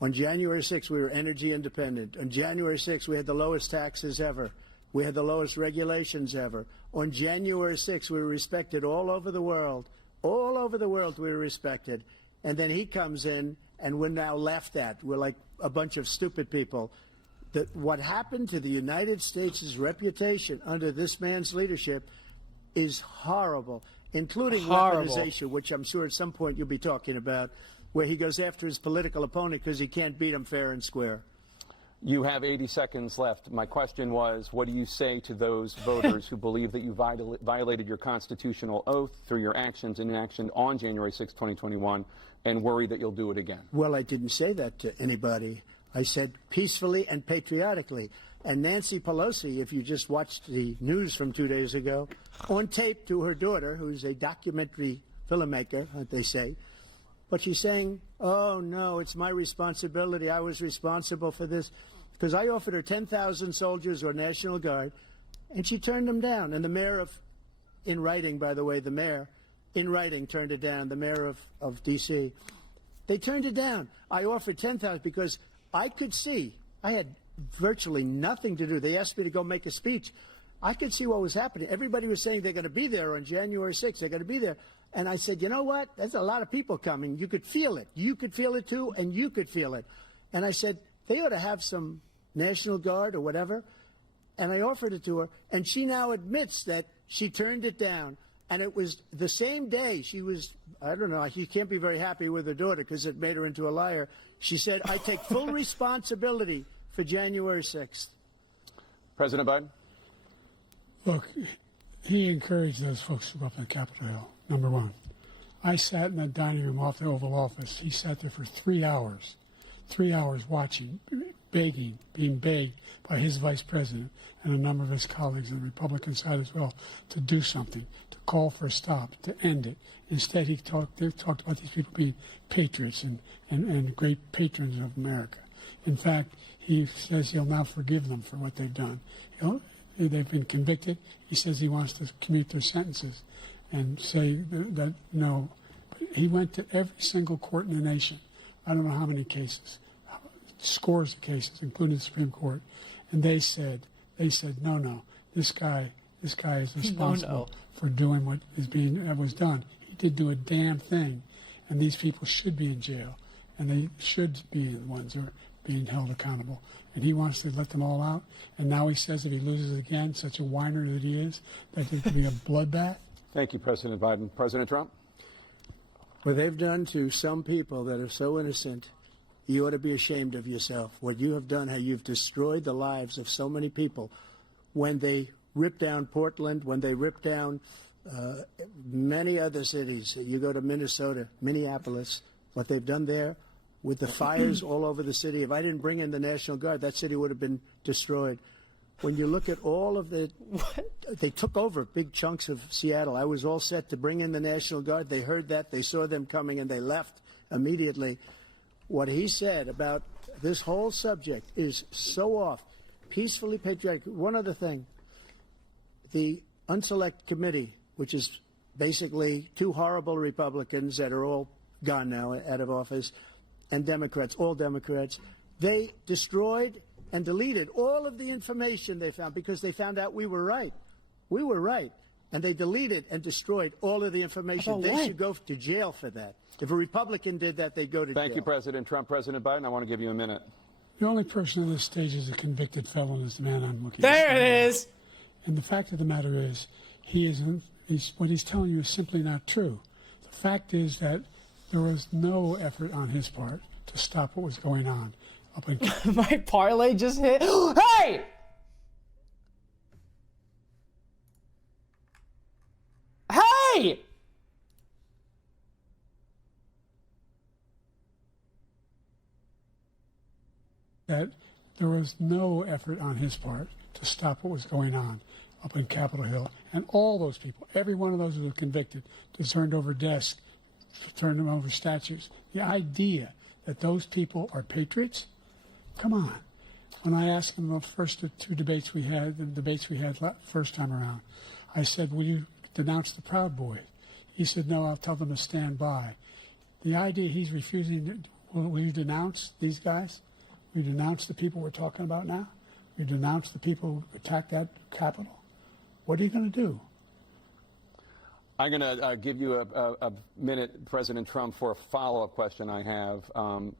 On January 6th, we were energy independent. On January 6th, we had the lowest taxes ever. We had the lowest regulations ever. On January 6th, we were respected all over the world. All over the world, we were respected. And then he comes in, and we're now laughed at. We're like a bunch of stupid people. What happened to the United States' reputation under this man's leadership is horrible, including weaponization, which I'm sure at some point you'll be talking about, where he goes after his political opponent because he can't beat him fair and square. You have 80 seconds left. My question was, what do you say to those voters who believe that you violated your constitutional oath through your actions and inaction on January 6, 2021, and worry that you'll do it again? Well, I didn't say that to anybody. I said peacefully and patriotically. And Nancy Pelosi, if you just watched the news from 2 days ago, on tape to her daughter, who's a documentary filmmaker, they say, but she's saying, oh, no, it's my responsibility. I was responsible for this. Because I offered her 10,000 soldiers or National Guard, and she turned them down. And the mayor in writing, by the way, the mayor, in writing, turned it down, the mayor of D.C. They turned it down. I offered 10,000 because I could see, I had virtually nothing to do. They asked me to go make a speech. I could see what was happening. Everybody was saying they're going to be there on January 6th. They're going to be there. And I said, you know what? There's a lot of people coming. You could feel it. You could feel it, too, and you could feel it. And I said, they ought to have some National Guard or whatever. And I offered it to her. And she now admits that she turned it down. And it was the same day she was, I don't know, she can't be very happy with her daughter because it made her into a liar. She said, I take full responsibility for January 6th. President Biden? Look, he encouraged those folks to go up on Capitol Hill, number one. I sat in the dining room off the Oval Office. He sat there for 3 hours watching, begging, being begged by his vice president and a number of his colleagues on the Republican side as well to do something, to call for a stop, to end it. Instead, they talked about these people being patriots and great patrons of America. In fact, he says he'll now forgive them for what they've done. They've been convicted. He says he wants to commute their sentences and say that no. But he went to every single court in the nation. I don't know how many cases, scores of cases, including the Supreme Court, and they said, no, this guy is responsible for doing what was done. He did do a damn thing, and these people should be in jail, and they should be the ones who are being held accountable. And he wants to let them all out. And now he says if he loses again, such a whiner that he is, that it could be a bloodbath. Thank you, President Biden. President Trump? What they've done to some people that are so innocent, you ought to be ashamed of yourself. What you have done, how you've destroyed the lives of so many people. When they ripped down Portland, when they ripped down many other cities, you go to Minnesota, Minneapolis, what they've done there, with the fires all over the city. If I didn't bring in the National Guard, that city would have been destroyed. When you look at all of the, they took over big chunks of Seattle. I was all set to bring in the National Guard. They heard that, they saw them coming, and they left immediately. What he said about this whole subject is so off. Peacefully patriotic. One other thing, the Unselect Committee, which is basically two horrible Republicans that are all gone now, out of office, and Democrats, all Democrats, they destroyed and deleted all of the information they found because they found out we were right. We were right. And they deleted and destroyed all of the information. They should go to jail for that. If a Republican did that, they'd go to jail. Thank you, President Trump. President Biden, I want to give you a minute. The only person on this stage is a convicted felon is the man I'm looking at. There it is. And the fact of the matter is, what he's telling you is simply not true. The fact is that there was no effort on his part to stop what was going on. My parlay just hit. Hey! Hey! That there was no effort on his part to stop what was going on up in Capitol Hill. And all those people, every one of those who were convicted, turned over desks, turned them over statues. The idea that those people are patriots? Come on. When I asked him the first two debates we had, first time around, I said, will you denounce the Proud Boys? He said, no, I'll tell them to stand by. The idea he's refusing to, will you denounce these guys? Will you denounce the people we're talking about now? Will you denounce the people who attacked that Capitol? What are you going to do? I'm going to give you a minute, President Trump, for a follow-up question I have.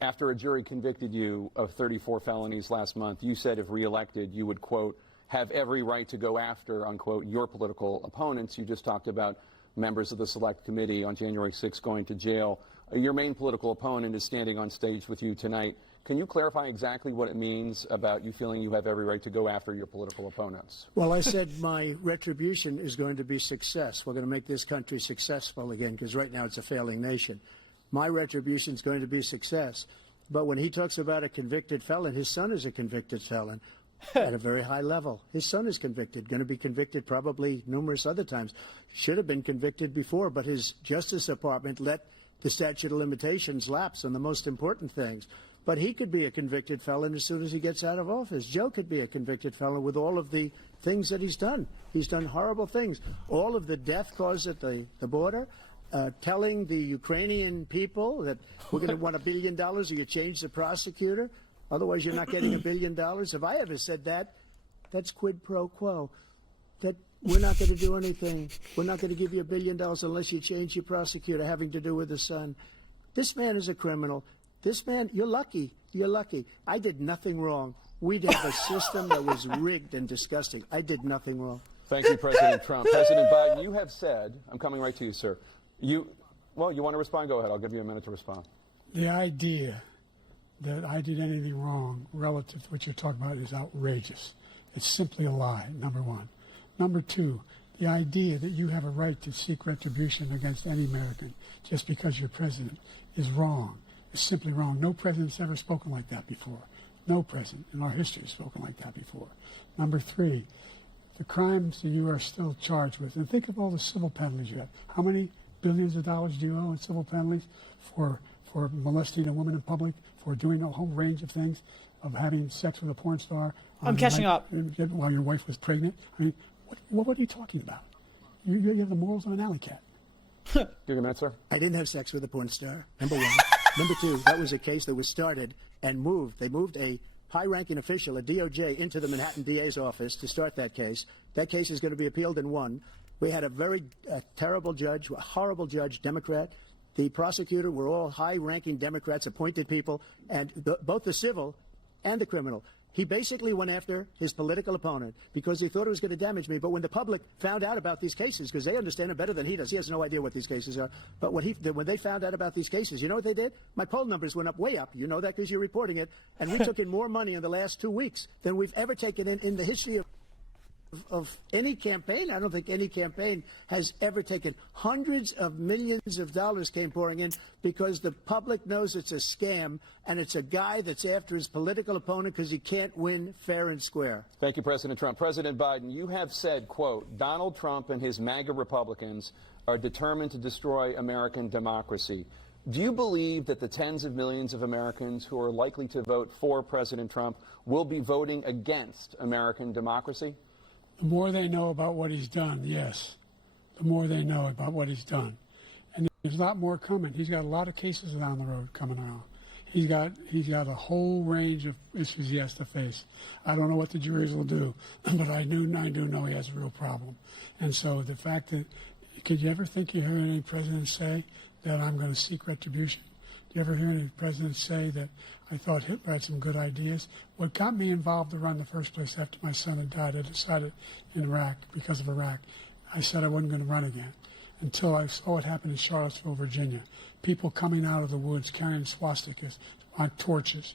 After a jury convicted you of 34 felonies last month, you said if reelected, you would, quote, have every right to go after, unquote, your political opponents. You just talked about members of the Select Committee on January 6th going to jail. Your main political opponent is standing on stage with you tonight. Can you clarify exactly what it means about you feeling you have every right to go after your political opponents? Well, I said my retribution is going to be success. We're going to make this country successful again, because right now it's a failing nation. My retribution is going to be success. But when he talks about a convicted felon, his son is a convicted felon at a very high level. His son is convicted, going to be convicted probably numerous other times. Should have been convicted before, but his Justice Department let the statute of limitations lapse on the most important things. But he could be a convicted felon as soon as he gets out of office. Joe could be a convicted felon with all of the things that he's done. He's done horrible things. All of the death caused at the border, telling the Ukrainian people that we're going to want $1 billion or you change the prosecutor. Otherwise, you're not getting $1 billion. If I ever said that, that's quid pro quo. That we're not going to do anything. We're not going to give you $1 billion unless you change your prosecutor, having to do with the son. This man is a criminal. This man, you're lucky. You're lucky. I did nothing wrong. We'd have a system that was rigged and disgusting. I did nothing wrong. Thank you, President Trump. President Biden, you have said, I'm coming right to you, sir. Well, you want to respond? Go ahead. I'll give you a minute to respond. The idea that I did anything wrong relative to what you're talking about is outrageous. It's simply a lie, number one. Number two, the idea that you have a right to seek retribution against any American just because you're president is wrong. It's simply wrong. No president's ever spoken like that before. No president in our history has spoken like that before. Number three, the crimes that you are still charged with, and think of all the civil penalties you have. How many billions of dollars do you owe in civil penalties for molesting a woman in public, for doing a whole range of things, of having sex with a porn star? I'm catching up. While your wife was pregnant? I mean, what are you talking about? You have the morals of an alley cat. Give you a minute, sir. I didn't have sex with a porn star, number one. Number two, that was a case that was started and moved. They moved a high-ranking official, a DOJ, into the Manhattan DA's office to start that case. That case is going to be appealed and won. We had a very terrible judge, a horrible judge, Democrat. The prosecutor were all high-ranking Democrats, appointed people, and both the civil and the criminal. He basically went after his political opponent because he thought it was going to damage me. But when the public found out about these cases, because they understand it better than he does, he has no idea what these cases are. But when they found out about these cases, you know what they did? My poll numbers went up, way up. You know that because you're reporting it. And we took in more money in the last 2 weeks than we've ever taken in the history of any campaign. I don't think any campaign has ever taken. Hundreds of millions of dollars came pouring in because the public knows it's a scam, and it's a guy that's after his political opponent because he can't win fair and square. Thank you, President Trump. President Biden, you have said, quote, Donald Trump and his MAGA Republicans are determined to destroy American democracy. Do you believe that the tens of millions of Americans who are likely to vote for President Trump will be voting against American democracy? The more they know about what he's done, yes. The more they know about what he's done. And there's a lot more coming. He's got a lot of cases down the road coming around. He's got a whole range of issues he has to face. I don't know what the juries will do, but I do know he has a real problem. And so the fact that, could you ever think you hear any president say that I'm going to seek retribution? Do you ever hear any president say that I thought Hitler had some good ideas? What got me involved to run in the first place after my son had died, I decided in Iraq, because of Iraq, I said I wasn't going to run again until I saw what happened in Charlottesville, Virginia. People coming out of the woods carrying swastikas on torches,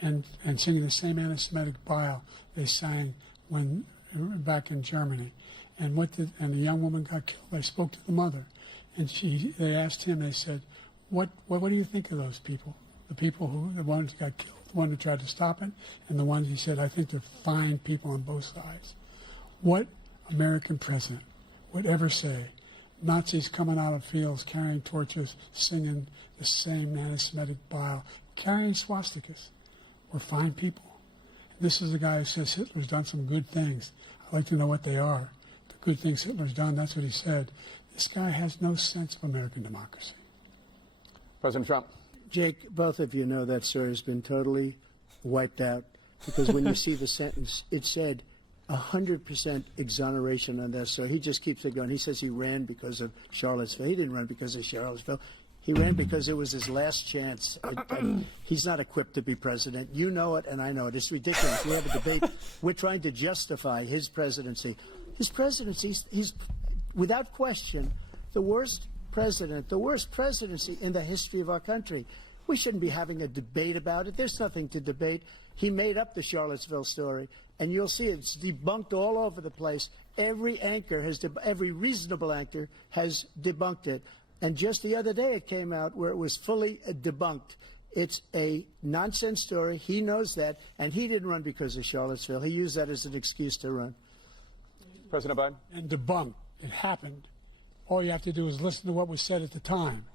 and singing the same anti-Semitic bile they sang when back in Germany. And the young woman got killed. I spoke to the mother, and they asked him. They said, "What do you think of those people? The ones who got killed, the one who tried to stop it, and the ones," he said, "I think they're fine people on both sides." What American president would ever say, Nazis coming out of fields carrying torches, singing the same anti-Semitic bile, carrying swastikas, were fine people? And this is the guy who says Hitler's done some good things. I'd like to know what they are. The good things Hitler's done, that's what he said. This guy has no sense of American democracy. President Trump. Jake, both of you know that story has been totally wiped out because when you see the sentence, it said 100% exoneration on that. So he just keeps it going. He says he ran because of Charlottesville. He didn't run because of Charlottesville. He ran because it was his last chance. He's not equipped to be president. You know it, and I know it. It's ridiculous. We have a debate. We're trying to justify his presidency. His presidency, he's without question the worst president, the worst presidency in the history of our country. We shouldn't be having a debate about it. There's nothing to debate. He made up the Charlottesville story, and you'll see it's debunked all over the place. Every reasonable anchor has debunked it. And just the other day it came out where it was fully debunked. It's a nonsense story. He knows that, and he didn't run because of Charlottesville. He used that as an excuse to run. President Biden. And debunked. It happened. All you have to do is listen to what was said at the time.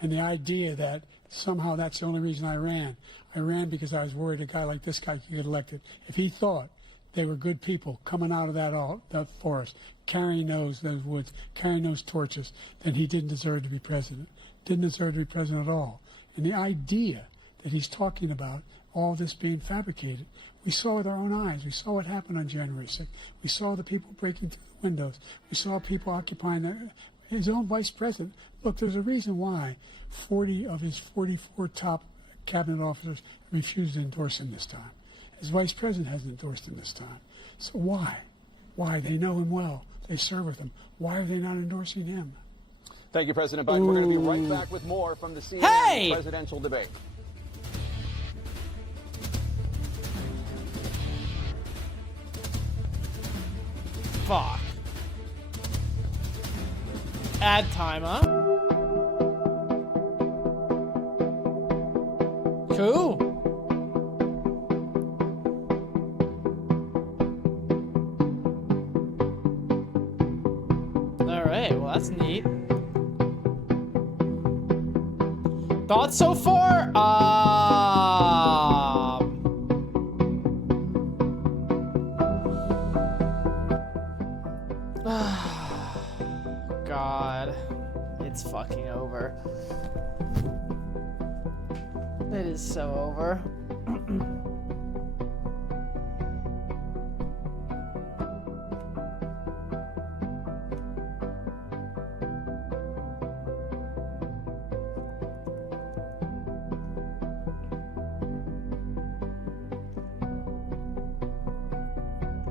And the idea that somehow that's the only reason I ran. I ran because I was worried a guy like this guy could get elected. If he thought they were good people coming out of that forest, carrying those woods, carrying those torches, then he didn't deserve to be president. Didn't deserve to be president at all. And the idea that he's talking about all this being fabricated, we saw with our own eyes. We saw what happened on January 6th. We saw the people breaking through the windows. We saw people occupying his own vice president. Look, there's a reason why 40 of his 44 top cabinet officers refused to endorse him this time. His vice president hasn't endorsed him this time. So why? Why? They know him well. They serve with him. Why are they not endorsing him? Thank you, President Biden. We're going to be right back with more from the CNN presidential debate. Fuck. Ad time, huh? Cool. Alright, well that's neat. Thoughts so far? God, it's fucking over. It is so over.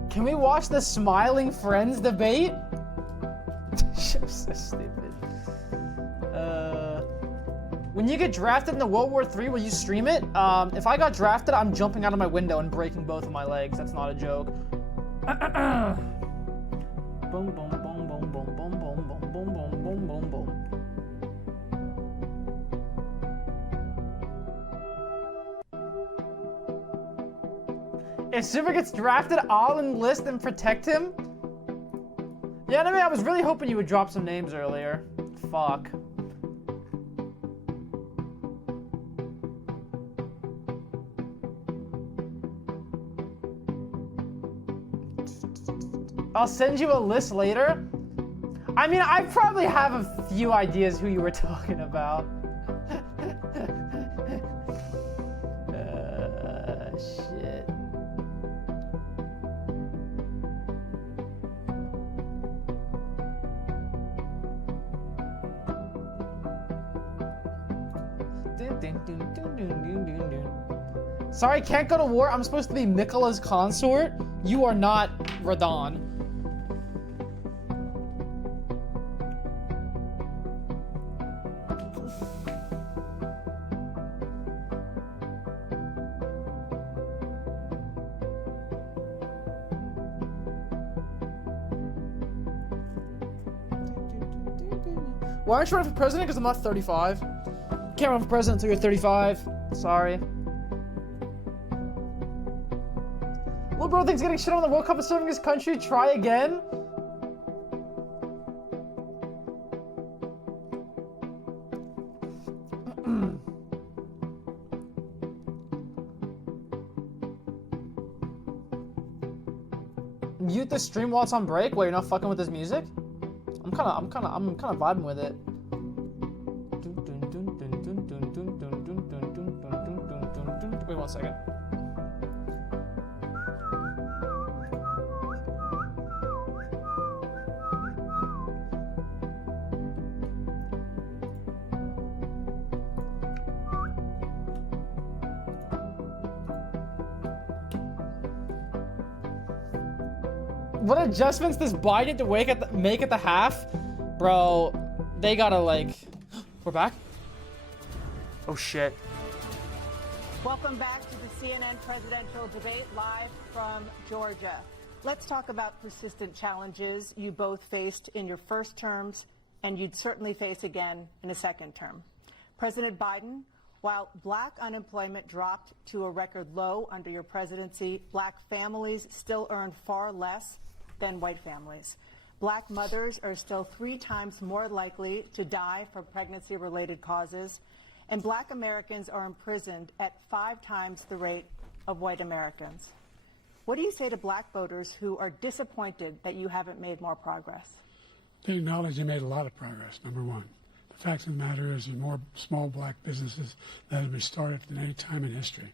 Can we watch the Smiling Friends debate? Shit's so stupid. When you get drafted into World War III, will you stream it? If I got drafted, I'm jumping out of my window and breaking both of my legs. That's not a joke. Boom, boom, boom, boom, boom, boom, boom, boom, boom, boom, boom, boom, boom. If Super gets drafted, I'll enlist and protect him. Yeah, I mean, I was really hoping you would drop some names earlier. Fuck. I'll send you a list later. I mean, I probably have a few ideas who you were talking about. Shit. Sorry, can't go to war. I'm supposed to be Mikhaila's consort. You are not Radon. Why aren't you running for president? Because I'm not 35. Can't run for president until you're 35. Sorry. Little bro thinks getting shit on the World Cup and serving his country. Try again. Mute the stream while it's on break. Wait, you're not fucking with this music? I'm kind of vibing with it. 1 second. What adjustments does Biden to make at the half? Bro, they gotta like... We're back? Oh shit. Welcome back to the CNN presidential debate live from Georgia. Let's talk about persistent challenges you both faced in your first terms and you'd certainly face again in a second term. President Biden, while black unemployment dropped to a record low under your presidency, black families still earn far less than white families. Black mothers are still 3 times more likely to die from pregnancy-related causes, and black Americans are imprisoned at 5 times the rate of white Americans. What do you say to black voters who are disappointed that you haven't made more progress? They acknowledge they made a lot of progress, number one. The fact of the matter is there are more small black businesses that have been started than any time in history.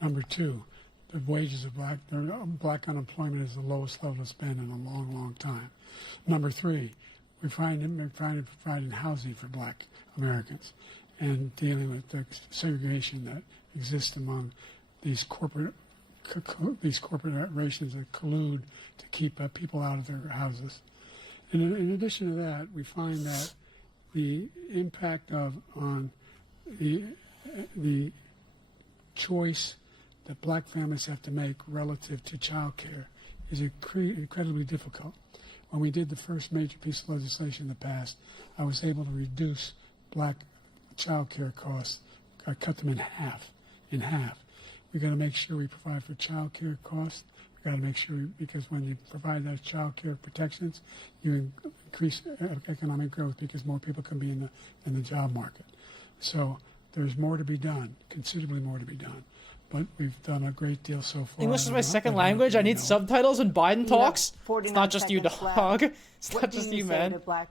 Number two, the wages of black unemployment is the lowest level it's been in a long, long time. Number three, we're providing housing for black Americans and dealing with the segregation that exists among these corporations that collude to keep people out of their houses. In addition to that, we find that the impact on the choice that black families have to make relative to child care is incredibly difficult. When we did the first major piece of legislation in the past, I was able to reduce black child care costs. I cut them in half. We've got to make sure we provide for child care costs. We've got to make sure, because when you provide those child care protections, you increase economic growth because more people can be in the job market. So there's more to be done, considerably more to be done. But we've done a great deal so far. English is my second language. I need subtitles when Biden talks. It's not just you, dog. It's not just you, man. What do you say to black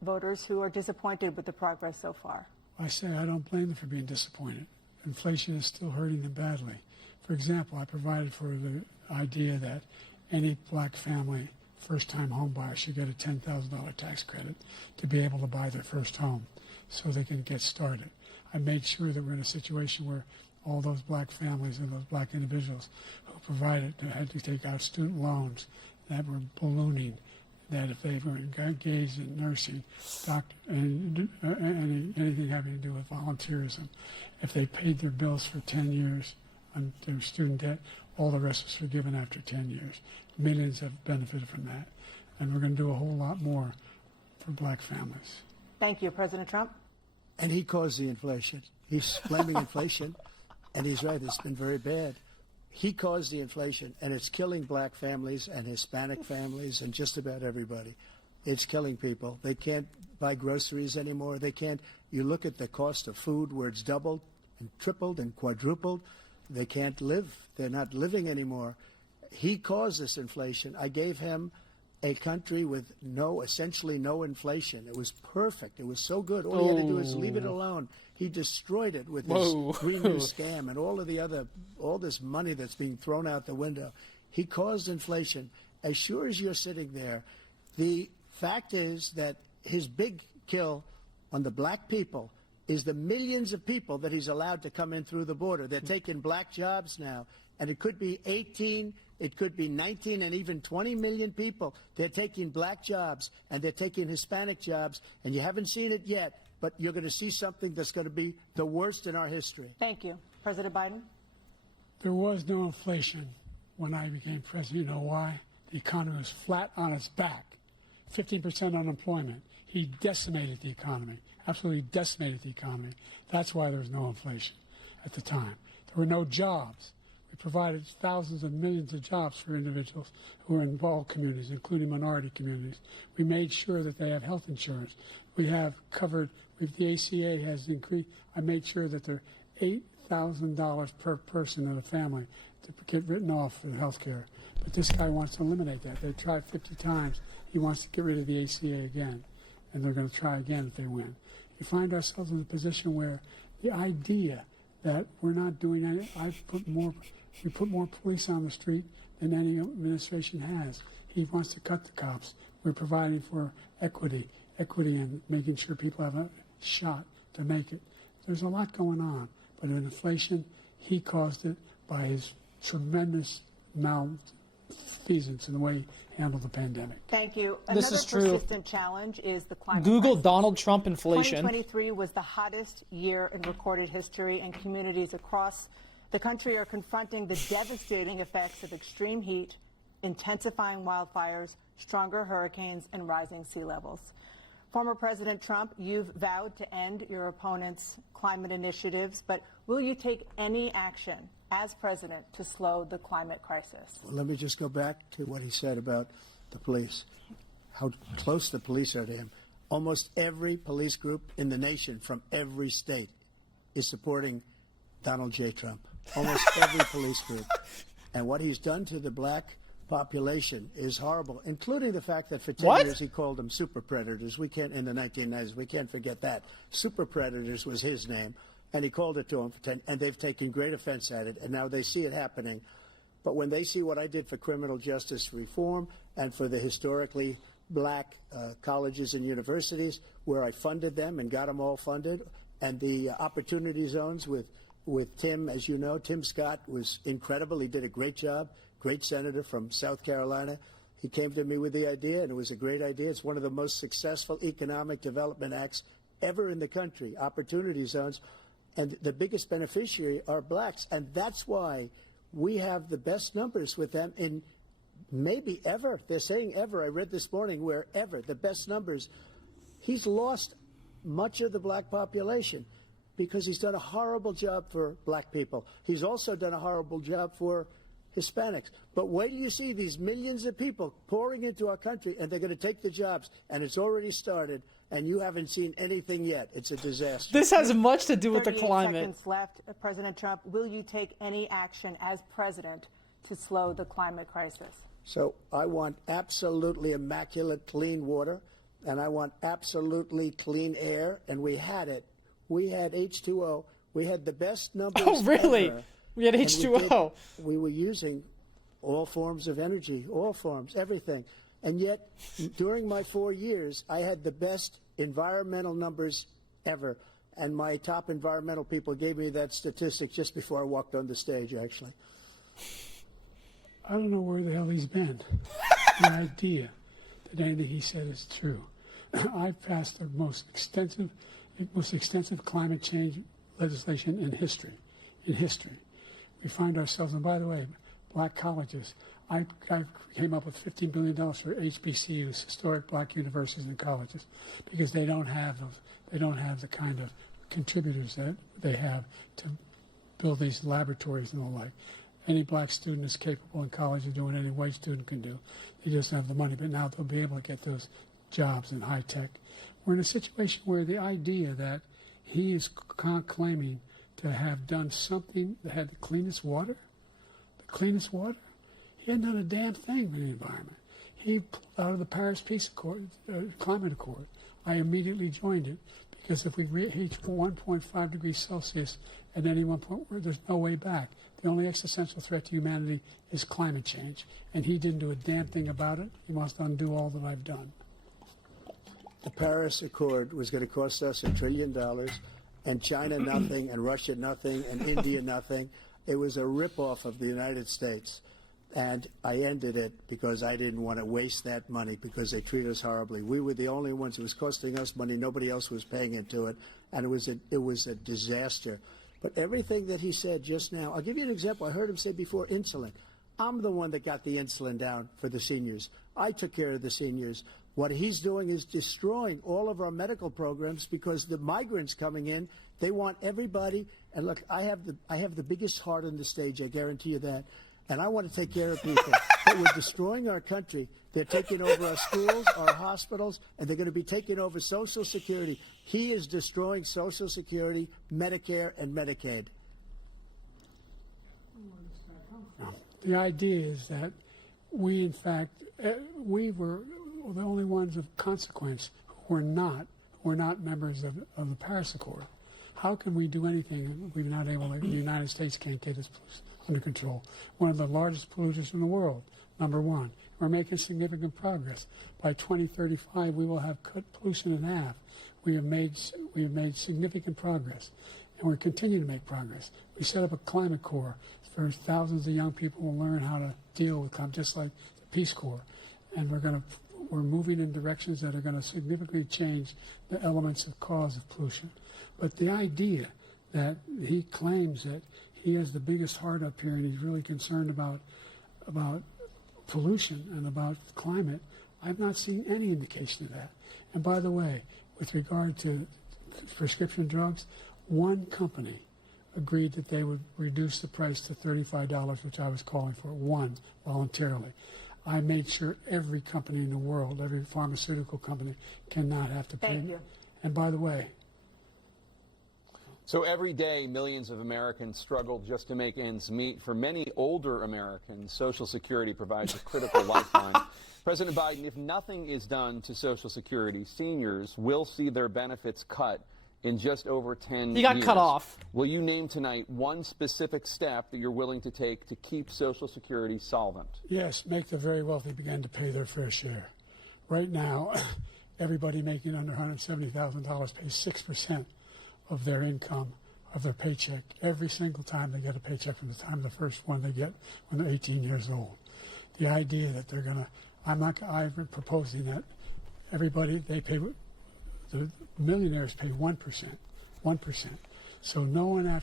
voters who are disappointed with the progress so far? I say I don't blame them for being disappointed. Inflation is still hurting them badly. For example, I provided for the idea that any black family, first-time home buyer, should get a $10,000 tax credit to be able to buy their first home so they can get started. I made sure that we're in a situation where all those black families and those black individuals who provided had to take out student loans that were ballooning, that if they were engaged in nursing, doctor, and anything having to do with volunteerism, if they paid their bills for 10 years on their student debt, all the rest was forgiven after 10 years. Millions have benefited from that. And we're going to do a whole lot more for black families. Thank you. President Trump? And he caused the inflation. He's blaming inflation, and he's right, it's been very bad. He caused the inflation, and it's killing black families and Hispanic families and just about everybody. It's killing people. They can't buy groceries anymore. They can't. You look at the cost of food where it's doubled and tripled and quadrupled. They can't live. They're not living anymore. He caused this inflation. I gave him a country with essentially no inflation. It was perfect. It was so good. All he had to do is leave it alone. He destroyed it with his Green New scam and all this money that's being thrown out the window. He caused inflation. As sure as you're sitting there, the fact is that his big kill on the black people is the millions of people that he's allowed to come in through the border. They're taking black jobs now, and it could be 18, it could be 19, and even 20 million people. They're taking black jobs, and they're taking Hispanic jobs, and you haven't seen it yet, but you're going to see something that's going to be the worst in our history. Thank you. President Biden? There was no inflation when I became president. You know why? The economy was flat on its back. 15% unemployment. He decimated the economy, absolutely decimated the economy. That's why there was no inflation at the time. There were no jobs. We provided thousands and millions of jobs for individuals who are in all communities, including minority communities. We made sure that they have health insurance. We have covered, the ACA has increased. I made sure that there are $8,000 per person in a family to get written off for health care. But this guy wants to eliminate that. They tried 50 times. He wants to get rid of the ACA again, and they're going to try again if they win. We find ourselves in a position where the idea that we're not doing any. We put more police on the street than any administration has. He wants to cut the cops. We're providing for equity and making sure people have a shot to make it. There's a lot going on, but in inflation, he caused it by his tremendous malfeasance in the way he handled the pandemic. Thank you. This Another is true. persistent challenge is the climate Google crisis. Donald Trump inflation. 2023 was the hottest year in recorded history, and communities across the country are confronting the devastating effects of extreme heat, intensifying wildfires, stronger hurricanes, and rising sea levels. Former President Trump, you've vowed to end your opponent's climate initiatives, but will you take any action as president to slow the climate crisis? Well, let me just go back to what he said about the police, how close the police are to him. Almost every police group in the nation from every state is supporting Donald J. Trump. Almost every police group. And what he's done to the black population is horrible, including the fact that for 10 years he called them super predators. We can't, in the 1990s, we can't forget that. Super predators was his name, and he called it to them for 10, and they've taken great offense at it, and now they see it happening. But when they see what I did for criminal justice reform and for the historically black colleges and universities, where I funded them and got them all funded, and the opportunity zones with Tim, as you know, Tim Scott was incredible. He did a great job. Great senator from South Carolina. He came to me with the idea, and it was a great idea. It's one of the most successful economic development acts ever in the country, opportunity zones. And the biggest beneficiary are blacks. And that's why we have the best numbers with them in maybe ever. They're saying ever. I read this morning where ever, the best numbers. He's lost much of the black population because he's done a horrible job for black people. He's also done a horrible job for Hispanics. But wait till you see these millions of people pouring into our country, and they're going to take the jobs, and it's already started, and you haven't seen anything yet. It's a disaster. This has much to do with the 38 climate. seconds left. President Trump, will you take any action as president to slow the climate crisis? So I want absolutely immaculate clean water, and I want absolutely clean air, and we had it. We had H2O. We had the best numbers Oh, really? ever. We had H2O. We were using all forms of energy, all forms, everything. And yet, during my 4 years, I had the best environmental numbers ever. And my top environmental people gave me that statistic just before I walked on the stage, actually. I don't know where the hell he's been. The idea that anything he said is true. I've passed the most extensive climate change legislation in history. We find ourselves, and by the way, black colleges. I came up with $15 billion for HBCUs, historic black universities and colleges, because they don't have those. They don't have the kind of contributors that they have to build these laboratories and the like. Any black student is capable in college of doing any white student can do. They just don't have the money, but now they'll be able to get those jobs in high tech. We're in a situation where the idea that he is claiming to have done something that had the cleanest water. He hadn't done a damn thing for the environment. He pulled out of the Paris Climate Accord. I immediately joined it because if we reach 1.5 degrees Celsius at any one point, there's no way back. The only existential threat to humanity is climate change, and he didn't do a damn thing about it. He wants to undo all that I've done. The Paris Accord was going to cost us $1 trillion. And China nothing, and Russia nothing, and India nothing. It was a ripoff of the United States. And I ended it because I didn't want to waste that money because they treat us horribly. We were the only ones. It was costing us money. Nobody else was paying into it. And it was a disaster. But everything that he said just now, I'll give you an example. I heard him say before insulin. I'm the one that got the insulin down for the seniors. I took care of the seniors. What he's doing is destroying all of our medical programs because the migrants coming in, they want everybody. And look, I have the biggest heart on the stage, I guarantee you that. And I want to take care of people. But we're destroying our country. They're taking over our schools, our hospitals, and they're going to be taking over Social Security. He is destroying Social Security, Medicare, and Medicaid. The idea is that we, in fact, we were the only ones of consequence who were not members of the Paris Accord. How can we do anything we're not able to, the United States can't get this pollution under control? One of the largest polluters in the world, number one. We're making significant progress. By 2035, we will have cut pollution in half. We have made significant progress, and we're continuing to make progress. We set up a climate corps for thousands of young people will learn how to deal with climate, just like the Peace Corps. And we're moving in directions that are going to significantly change the elements of cause of pollution. But the idea that he claims that he has the biggest heart up here and he's really concerned about pollution and about climate, I've not seen any indication of that. And by the way, with regard to prescription drugs, one company agreed that they would reduce the price to $35, which I was calling for, one, voluntarily. I made sure every company in the world, every pharmaceutical company, cannot have to pay. Thank you. And by the way, so every day, millions of Americans struggle just to make ends meet. For many older Americans, Social Security provides a critical lifeline. President Biden, if nothing is done to Social Security, seniors will see their benefits cut in just over 10 years. He got cut off. Will you name tonight one specific step that you're willing to take to keep Social Security solvent? yes, make the very wealthy begin to pay their fair share. Right now, everybody making under $170,000 pays 6% of their income, of their paycheck, every single time they get a paycheck from the time of the first one they get when they're 18 years old. The idea that they're going to, I've been proposing that everybody, they pay, the millionaires pay 1%. So no one I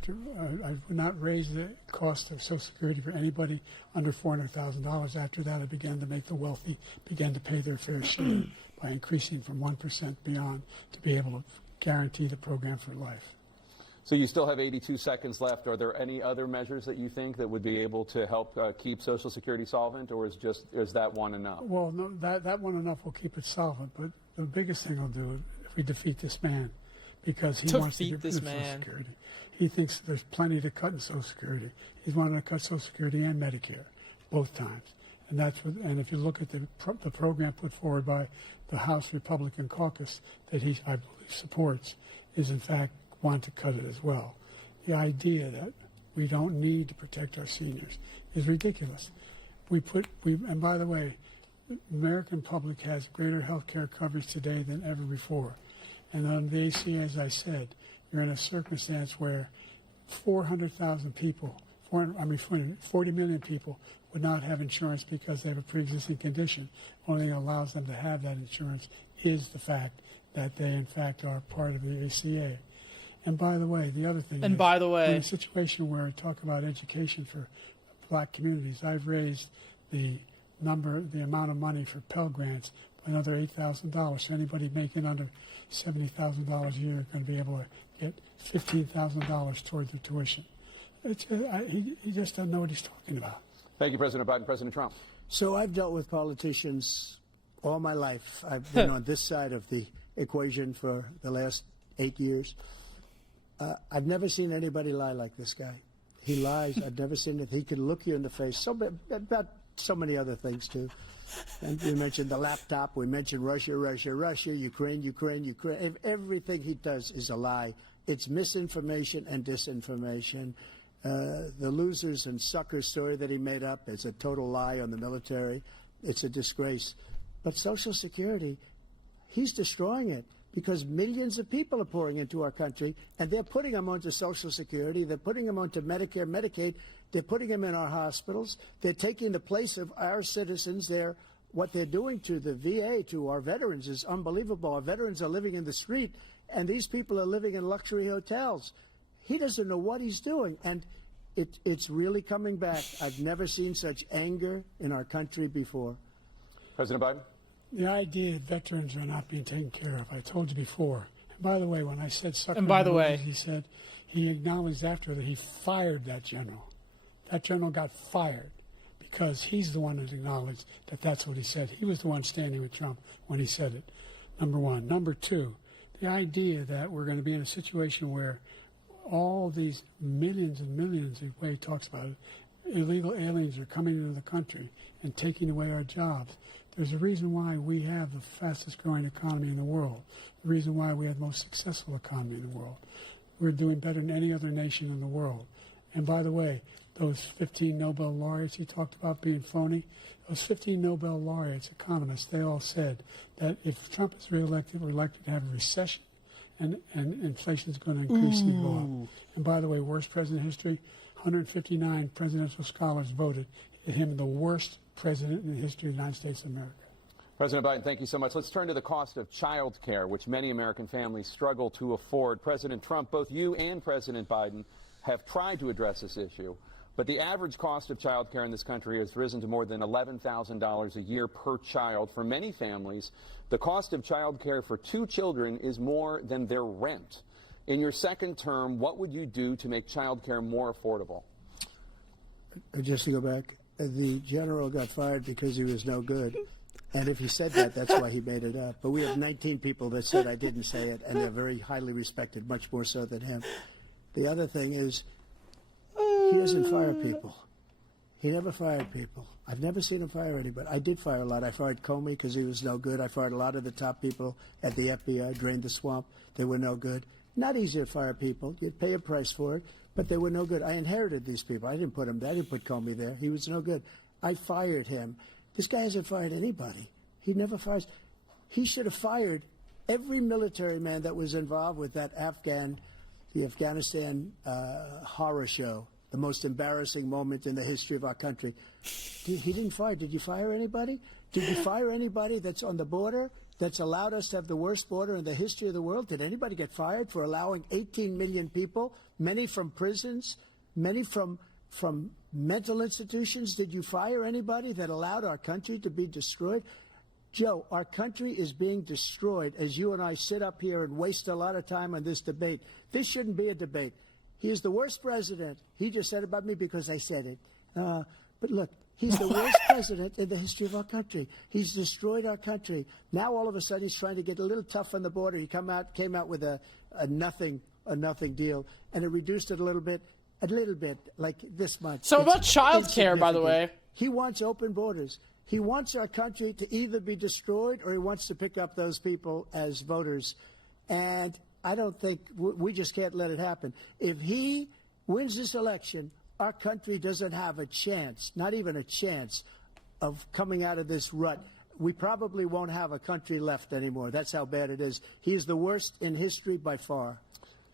would not raise the cost of Social Security for anybody under $400,000. After that, I began to make the wealthy begin to pay their fair share by increasing from 1% beyond to be able to guarantee the program for life. So you still have 82 seconds left. Are there any other measures that you think that would be able to help keep Social Security solvent, or is that one enough? Well, no, that one enough will keep it solvent, but the biggest thing will do if we defeat this man, because he wants to get rid of Social Security. He thinks there's plenty to cut in Social Security. He's wanted to cut Social Security and Medicare, both times. And and if you look at the program put forward by the House Republican caucus that I believe supports, is in fact want to cut it as well. The idea that we don't need to protect our seniors is ridiculous. And by the way, the American public has greater health care coverage today than ever before. And on the ACA, as I said, you're in a circumstance where 400,000 people, 40 million people would not have insurance because they have a pre-existing condition. The only thing that allows them to have that insurance is the fact that they, in fact, are part of the ACA. And by the way, the other thing is, we're in a situation where I talk about education for black communities. I've raised the amount of money for Pell Grants by another $8,000. So anybody making under $70,000 a year is going to be able to get $15,000 towards their tuition. He just doesn't know what he's talking about. Thank you, President Biden. President Trump. So I've dealt with politicians all my life. I've been on this side of the equation for the last 8 years. I've never seen anybody lie like this guy. He lies. I've never seen it. He can look you in the face. About so many other things, too. And we mentioned the laptop. We mentioned Russia, Ukraine. Everything he does is a lie. It's misinformation and disinformation. The losers and suckers story that he made up is a total lie on the military. It's a disgrace. But Social Security, he's destroying it, because millions of people are pouring into our country, and they're putting them onto Social Security. They're putting them onto Medicare, Medicaid. They're putting them in our hospitals. They're taking the place of our citizens. What they're doing to the VA, to our veterans, is unbelievable. Our veterans are living in the street, and these people are living in luxury hotels. He doesn't know what he's doing, and it's really coming back. I've never seen such anger in our country before. President Biden. The idea that veterans are not being taken care of, I told you before. And by the way, when I said sucker, and by the way, he said he acknowledged after that he fired that general. That general got fired because he's the one that acknowledged that that's what he said. He was the one standing with Trump when he said it, number one. Number two, the idea that we're going to be in a situation where all these millions and millions, the way he talks about it, illegal aliens are coming into the country and taking away our jobs. There's a reason why we have the fastest growing economy in the world, the reason why we have the most successful economy in the world. We're doing better than any other nation in the world. And by the way, those 15 Nobel laureates he talked about being phony, those 15 Nobel laureates, economists, they all said that if Trump is reelected, we're likely to have a recession and inflation is going to increasingly go up. And by the way, worst president in history, 159 presidential scholars voted him the worst president in the history of the United States of America. President Biden, thank you so much. Let's turn to the cost of child care, which many American families struggle to afford. President Trump, both you and President Biden have tried to address this issue, but the average cost of child care in this country has risen to more than $11,000 a year per child. For many families, the cost of child care for 2 children is more than their rent. In your second term, what would you do to make child care more affordable? Just to go back, the general got fired because he was no good. And if he said that, that's why he made it up. But we have 19 people that said I didn't say it, and they're very highly respected, much more so than him. The other thing is, he doesn't fire people. He never fired people. I've never seen him fire anybody. I did fire a lot. I fired Comey because he was no good. I fired a lot of the top people at the FBI, drained the swamp. They were no good. Not easy to fire people. You'd pay a price for it, but they were no good. I inherited these people. I didn't put him there. I didn't put Comey there. He was no good. I fired him. This guy hasn't fired anybody. He never fires. He should have fired every military man that was involved with that the Afghanistan horror show, the most embarrassing moment in the history of our country. He didn't fire. Did you fire anybody? Did you fire anybody that's on the border, that's allowed us to have the worst border in the history of the world? Did anybody get fired for allowing 18 million people, many from prisons, many from mental institutions? Did you fire anybody that allowed our country to be destroyed? Joe, our country is being destroyed as you and I sit up here and waste a lot of time on this debate. This shouldn't be a debate. He is the worst president. He just said about me because I said it. But look, he's the worst president in the history of our country. He's destroyed our country. Now all of a sudden he's trying to get a little tough on the border. He came out with a nothing deal, and it reduced it a little bit, like this much. So about child care, by the way. He wants open borders. He wants our country to either be destroyed or he wants to pick up those people as voters. And I don't think we just can't let it happen. If he wins this election, our country doesn't have a chance, not even a chance, of coming out of this rut. We probably won't have a country left anymore. That's how bad it is. He is the worst in history by far.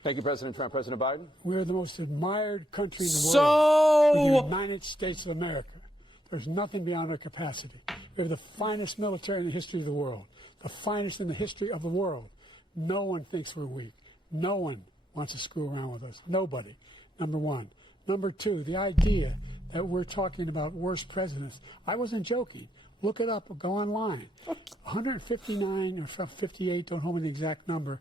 Thank you, President Trump. President Biden? We're the most admired country in the world. We're the United States of America. There's nothing beyond our capacity. We have the finest military in the history of the world, the finest in the history of the world. No one thinks we're weak. No one wants to screw around with us. Nobody, number one. Number two, the idea that we're talking about worst presidents. I wasn't joking. Look it up or go online. 159 or 58, don't hold me the exact number,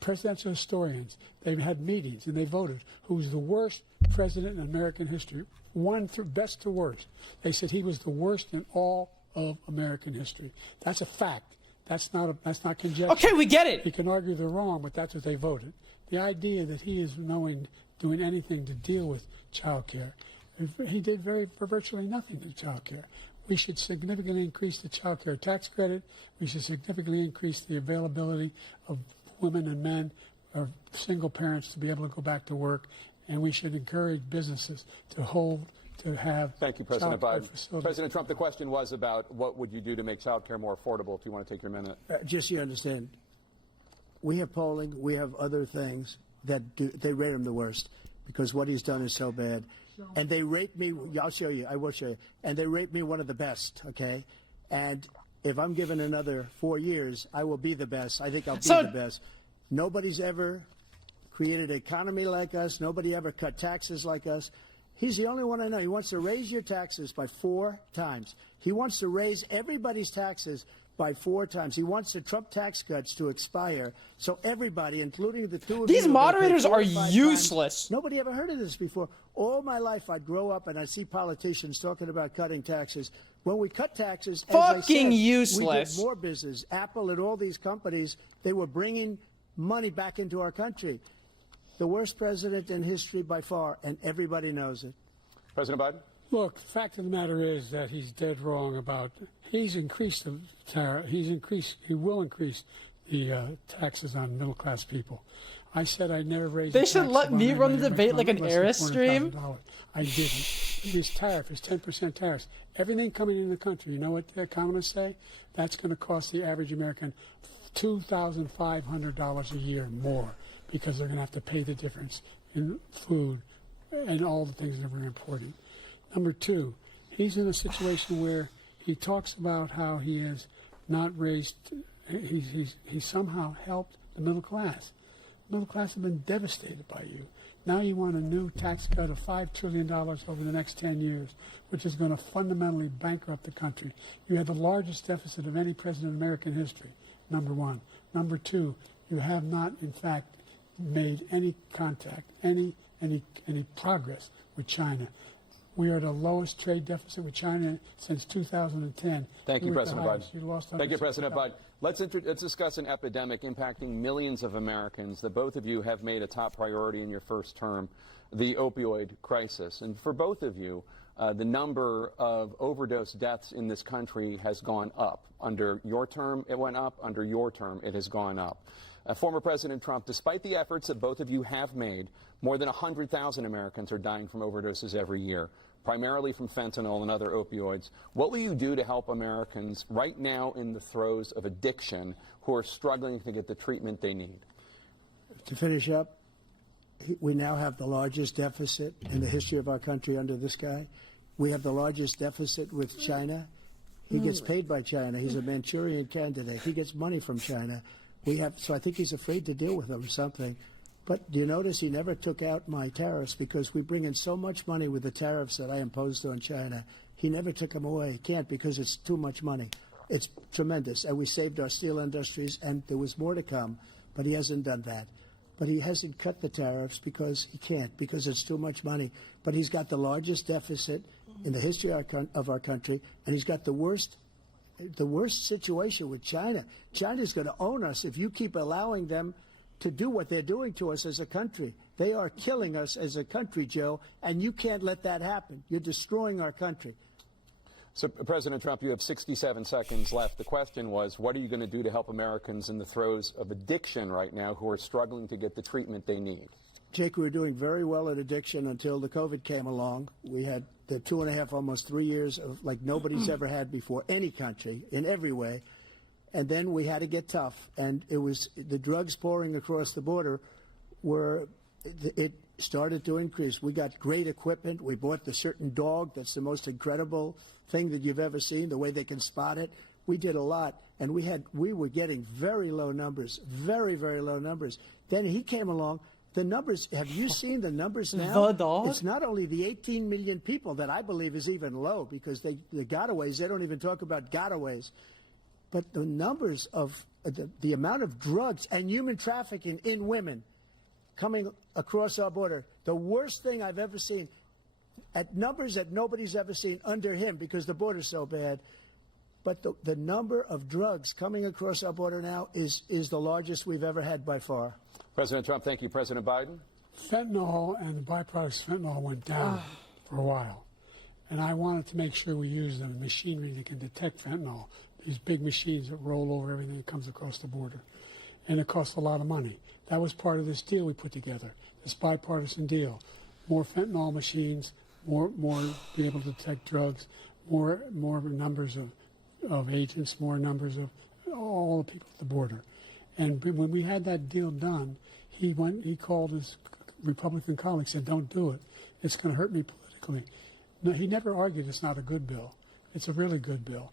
presidential historians, they've had meetings and they voted who's the worst president in American history. One through best to worst. They said he was the worst in all of American history. That's a fact. That's not conjecture. Okay, we get it. You can argue they're wrong, but that's what they voted. The idea that he is doing anything to deal with child care, he did virtually nothing to child care. We should significantly increase the child care tax credit. We should significantly increase the availability of women and men or single parents to be able to go back to work. And we should encourage businesses to have. Thank you, President Biden. Facilities. President Trump, the question was about what would you do to make child care more affordable, if you want to take your minute. Just so you understand, we have polling, we have other things that they rate him the worst because what he's done is so bad. And they rate me, I'll show you, I will show you, and they rate me one of the best, okay? And if I'm given another 4 years, I will be the best. I think I'll be the best. Nobody's ever created an economy like us. Nobody ever cut taxes like us. He's the only one I know. He wants to raise your taxes by 4 times. He wants to raise everybody's taxes by 4 times. He wants the Trump tax cuts to expire, so everybody, including the two of you. These moderators are useless. Nobody ever heard of this before. All my life, I'd grow up and I'd see politicians talking about cutting taxes. When we cut taxes, as I said, useless. we did more business. Apple and all these companies, they were bringing money back into our country. The worst president in history by far, and everybody knows it. President Biden? Look, the fact of the matter is that he's dead wrong about. He's increased the tariff. He will increase the taxes on middle-class people. I said I'd never raise. They the should tax let on me run the everybody debate makes like an less than Airstream. $400,000. I didn't. This tariff is 10% tariffs. Everything coming into the country, you know what the economists say? That's going to cost the average American $2,500 a year more, because they're going to have to pay the difference in food and all the things that we're importing. Number two, he's in a situation where he talks about how he has not raised, he's somehow helped the middle class. The middle class have been devastated by you. Now you want a new tax cut of $5 trillion over the next 10 years, which is going to fundamentally bankrupt the country. You have the largest deficit of any president in American history, number one. Number two, you have not, in fact, made any contact, any progress with China. We are the lowest trade deficit with China since 2010. Thank you, President Biden. You lost Thank you, President Biden. Let's discuss an epidemic impacting millions of Americans that both of you have made a top priority in your first term, the opioid crisis. And for both of you, the number of overdose deaths in this country has gone up. Under your term, it went up. Under your term, it has gone up. Former President Trump, despite the efforts that both of you have made, more than 100,000 Americans are dying from overdoses every year, primarily from fentanyl and other opioids. What will you do to help Americans right now in the throes of addiction who are struggling to get the treatment they need? To finish up, we now have the largest deficit in the history of our country under this guy. We have the largest deficit with China. He gets paid by China. He's a Manchurian candidate. He gets money from China. So I think he's afraid to deal with them or something. But do you notice he never took out my tariffs, because we bring in so much money with the tariffs that I imposed on China. He never took them away. He can't, because it's too much money. It's tremendous. And we saved our steel industries, and there was more to come, but he hasn't done that. But he hasn't cut the tariffs because he can't, because it's too much money. But he's got the largest deficit in the history of our country, and he's got the worst situation with China. China's going to own us if you keep allowing them to do what they're doing to us as a country. They are killing us as a country, Joe, and you can't let that happen. You're destroying our country. So, President Trump, you have 67 seconds left. The question was, what are you going to do to help Americans in the throes of addiction right now who are struggling to get the treatment they need? Jake, we were doing very well at addiction until the COVID came along. We had the 2.5, almost 3 years of like nobody's ever had before, any country, in every way. And then we had to get tough, and it was the drugs pouring across the border it started to increase. We got great equipment. We bought the certain dog that's the most incredible thing that you've ever seen, the way they can spot it. We did a lot, and we were getting very low numbers, very, very low numbers. Then he came along. The numbers, have you seen the numbers now? The dog? It's not only the 18 million people that I believe is even low, because the gotaways, they don't even talk about gotaways. But the numbers of the amount of drugs and human trafficking in women coming across our border, the worst thing I've ever seen, at numbers that nobody's ever seen under him, because the border's so bad. But the number of drugs coming across our border now is the largest we've ever had by far. President Trump, thank you. President Biden? Fentanyl and the byproducts of fentanyl went down for a while. And I wanted to make sure we use the machinery that can detect fentanyl, these big machines that roll over everything that comes across the border. And it costs a lot of money. That was part of this deal we put together, this bipartisan deal. More fentanyl machines, more be able to detect drugs, more numbers of agents, more numbers of all the people at the border. And when we had that deal done, he called his Republican colleagues, said, "Don't do it. It's going to hurt me politically." No, he never argued it's not a good bill. It's a really good bill.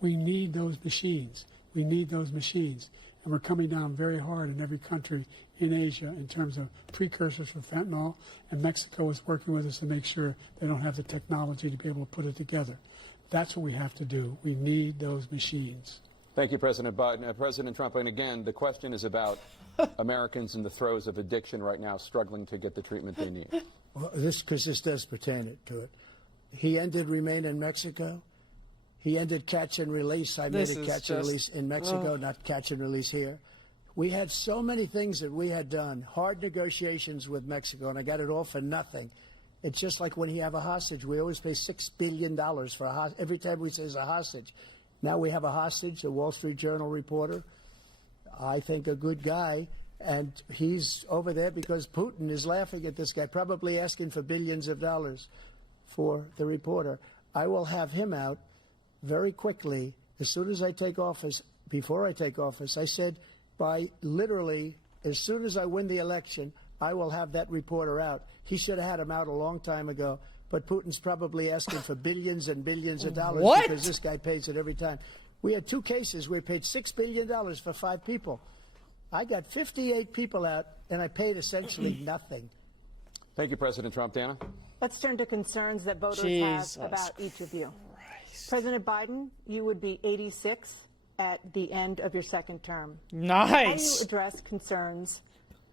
We need those machines. We need those machines. And we're coming down very hard in every country in Asia in terms of precursors for fentanyl. And Mexico is working with us to make sure they don't have the technology to be able to put it together. That's what we have to do. We need those machines. Thank you, President Biden. President Trump, and again, the question is about Americans in the throes of addiction right now struggling to get the treatment they need. Well, because this does pertain to it. He ended Remain in Mexico. He ended catch and release. I made it catch and release in Mexico, not catch and release here. We had so many things that we had done, hard negotiations with Mexico, and I got it all for nothing. It's just like when you have a hostage. We always pay $6 billion for a hostage. Every time we say it's a hostage. Now we have a hostage, a Wall Street Journal reporter, I think a good guy, And he's over there because Putin is laughing at this guy, probably asking for billions of dollars for the reporter. I will have him out very quickly as soon as I take office. Before I take office, I said by literally as soon as I win the election, I will have that reporter out. He should have had him out a long time ago. But Putin's probably asking for billions and billions of dollars because this guy pays it every time. We had 2 cases where we paid $6 billion for 5 people. I got 58 people out, and I paid essentially nothing. Thank you, President Trump. Dana? Let's turn to concerns that voters Jesus have about each of you. Christ. President Biden, you would be 86 at the end of your second term. Nice. Can you address concerns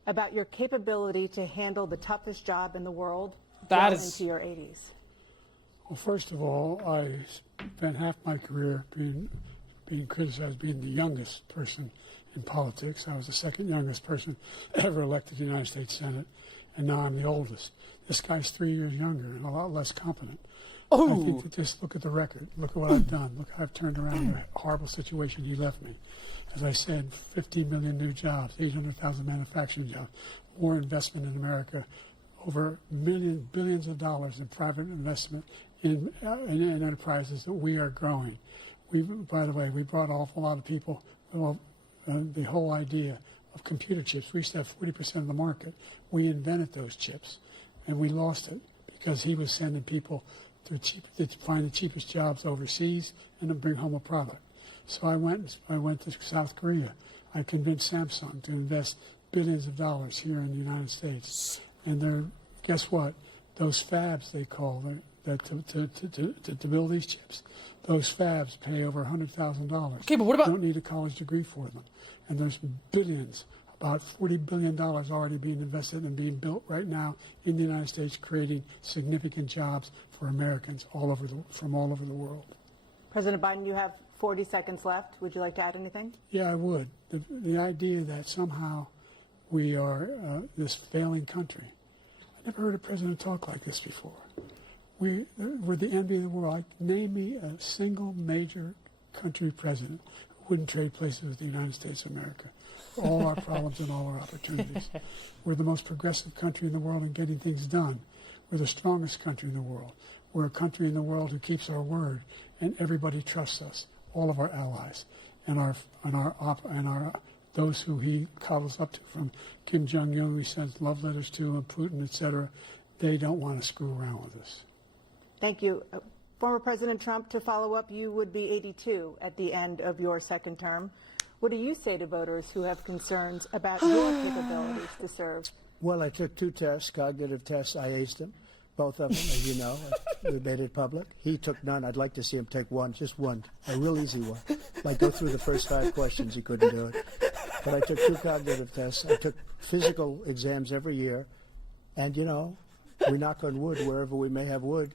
about your capability to handle the toughest job in the world well into your 80s? Well, first of all, I spent half my career being criticized as being the youngest person in politics. I was the second youngest person ever elected to the United States Senate, and now I'm the oldest. This guy's 3 years younger and a lot less competent. I think that just look at the record. Look at what I've done. Look how I've turned around the horrible situation he left me. As I said, 15 million new jobs, 800,000 manufacturing jobs, more investment in America, over billions of dollars in private investment in enterprises that we are growing. By the way, we brought an awful lot of people. The whole idea of computer chips. We used to have 40% of the market. We invented those chips, and we lost it because he was sending people to find the cheapest jobs overseas and then bring home a product. So I went to South Korea. I convinced Samsung to invest billions of dollars here in the United States. And guess what? Those fabs, they call to build these chips, those fabs pay over $100,000. Okay, but what about... You don't need a college degree for them. And there's billions, about $40 billion already being invested and being built right now in the United States, creating significant jobs for Americans from all over the world. President Biden, you have 40 seconds left. Would you like to add anything? Yeah, I would. The idea that somehow we are this failing country. I never heard a president talk like this before. We're the envy of the world. Name me a single major country president who wouldn't trade places with the United States of America. All our problems and all our opportunities. We're the most progressive country in the world in getting things done. We're the strongest country in the world. We're a country in the world who keeps our word, and everybody trusts us. All of our allies and those who he coddles up to, from Kim Jong-un, he sends love letters to, and Putin, etc. They don't want to screw around with us. Thank you. Former President Trump, to follow up, you would be 82 at the end of your second term. What do you say to voters who have concerns about your capabilities to serve? Well, I took 2 tests, cognitive tests. I aced them, both of them, as you know. We made it public. He took none. I'd like to see him take one, just one, a real easy one. Like go through the first 5 questions, he couldn't do it. But I took 2 cognitive tests. I took physical exams every year. And, you know, we knock on wood wherever we may have wood,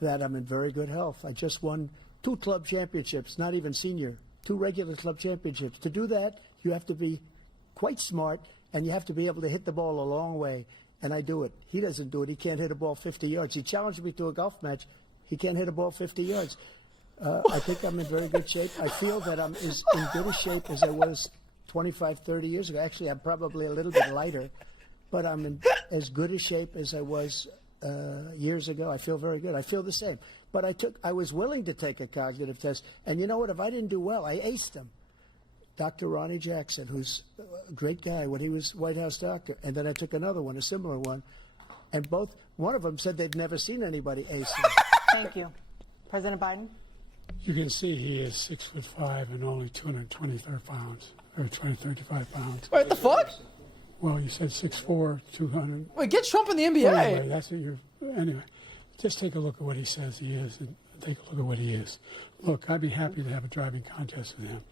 that I'm in very good health. I just won 2 club championships, not even senior, 2 regular club championships. To do that, you have to be quite smart, and you have to be able to hit the ball a long way. And I do it. He doesn't do it. He can't hit a ball 50 yards. He challenged me to a golf match. He can't hit a ball 50 yards. I think I'm in very good shape. I feel that I'm as in good a shape as I was 25, 30 years ago. Actually, I'm probably a little bit lighter, but I'm in as good a shape as I was years ago. I feel very good. I feel the same. But I was willing to take a cognitive test. And you know what? If I didn't do well, I aced them. Dr. Ronnie Jackson, who's a great guy when he was White House doctor. And then I took another one, a similar one. And one of them said they'd never seen anybody ace them. Thank you. President Biden? You can see he is 6'5" and only 225 pounds, or 235 pounds. What the fuck? Well, you said 6'4", 200. Wait, get Trump in the NBA. Anyway, that's what anyway, just take a look at what he says he is, and take a look at what he is. Look, I'd be happy to have a driving contest with him.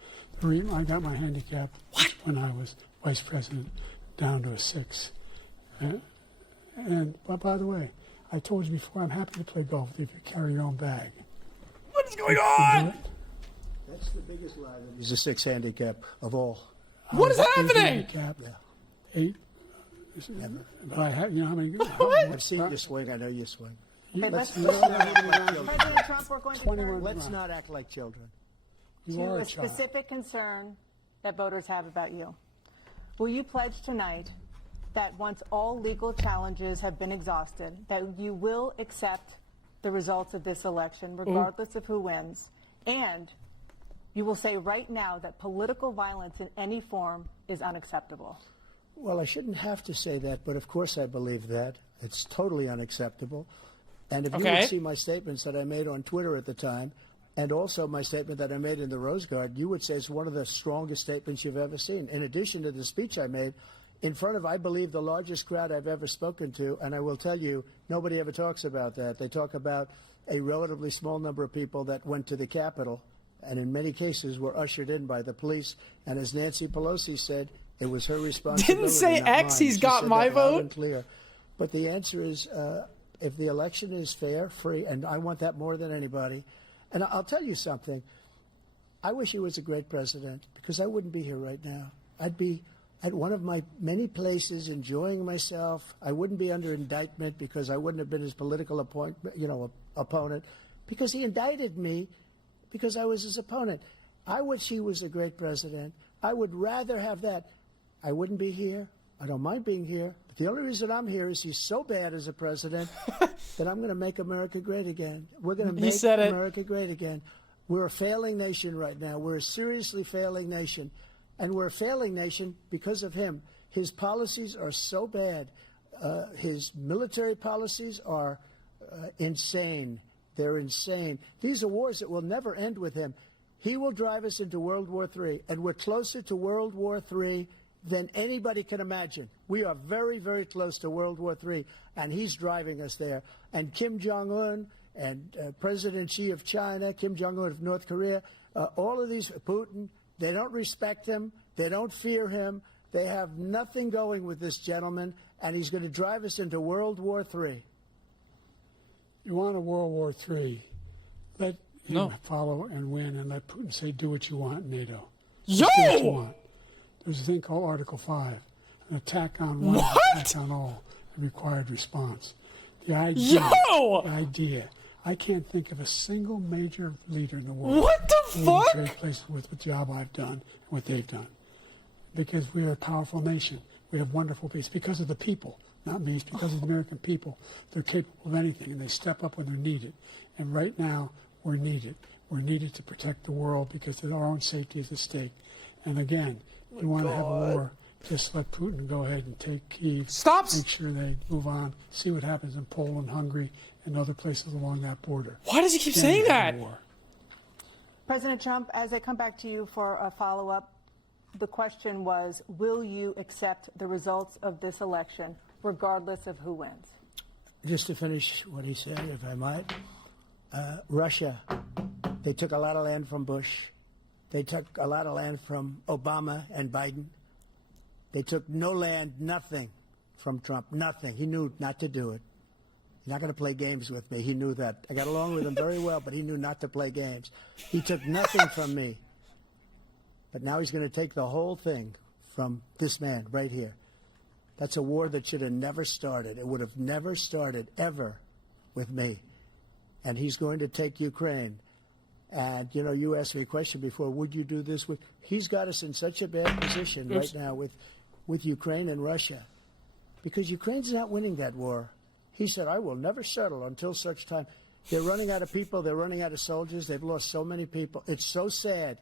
The reason I got my handicap when I was vice president down to a 6. But by the way, I told you before, I'm happy to play golf if you carry your own bag. What is going on? That's the biggest lie. That he's a 6 handicap of all. What is happening? Handicap, 8. But I have, you know how many? I've seen you swing. I know you swing. President Trump, we're going to turn Let's not act like children. You to are a a child. specific concern that voters have about you. Will you pledge tonight that once all legal challenges have been exhausted, that you will accept the results of this election, regardless of who wins, and you will say right now that political violence in any form is unacceptable? Well, I shouldn't have to say that, but of course I believe that. It's totally unacceptable. And if you would see my statements that I made on Twitter at the time, and also my statement that I made in the Rose Garden, you would say it's one of the strongest statements you've ever seen. In addition to the speech I made in front of, I believe, the largest crowd I've ever spoken to, and I will tell you, nobody ever talks about that. They talk about a relatively small number of people that went to the Capitol, and in many cases were ushered in by the police. And as Nancy Pelosi said, it was her responsibility. Didn't say not X, mine. he's She got said my that loud vote. and clear. But the answer is, if the election is fair, free, and I want that more than anybody. And I'll tell you something. I wish he was a great president, because I wouldn't be here right now. I'd be at one of my many places enjoying myself. I wouldn't be under indictment because I wouldn't have been his political opponent, because he indicted me because I was his opponent. I wish he was a great president. I would rather have that. I wouldn't be here. I don't mind being here. But the only reason I'm here is he's so bad as a president that I'm going to make America great again. We're going to make America great again. We're a failing nation right now. We're a seriously failing nation. And we're a failing nation because of him. His policies are so bad. His military policies are insane. They're insane. These are wars that will never end with him. He will drive us into World War III, and we're closer to World War III than anybody can imagine. We are very, very close to World War III, and he's driving us there. And Kim Jong-un and President Xi of China, Kim Jong-un of North Korea, all of these, Putin, they don't respect him. They don't fear him. They have nothing going with this gentleman, and he's going to drive us into World War III. You want a World War III, let him follow and win, and let Putin say, do what you want, NATO. Yo! Do what you want. There's a thing called Article 5, an attack on one, an attack on all, a required response. The idea, I can't think of a single major leader in the world. What the fuck? Trade places with the job I've done and what they've done. Because we are a powerful nation. We have wonderful peace. Because of the people, not me. It's because of the American people. They're capable of anything, and they step up when they're needed. And right now, we're needed. We're needed to protect the world because our own safety is at stake. And again, you want to have a war, just let Putin go ahead and take Kyiv. Stop! Make sure they move on. See what happens in Poland, Hungary, and other places along that border. Why does he keep saying that? President Trump, as I come back to you for a follow-up, the question was, will you accept the results of this election, regardless of who wins? Just to finish what he said, if I might, Russia, they took a lot of land from Bush. They took a lot of land from Obama and Biden. They took no land, nothing from Trump, nothing. He knew not to do it. He's not going to play games with me. He knew that. I got along with him very well, but he knew not to play games. He took nothing from me. But now he's going to take the whole thing from this man right here. That's a war that should have never started. It would have never started, ever, with me. And he's going to take Ukraine. And, you know, you asked me a question before, would you do this with... He's got us in such a bad position right now with Ukraine and Russia. Because Ukraine's not winning that war. He said, I will never settle until such time. They're running out of people. They're running out of soldiers. They've lost so many people. It's so sad.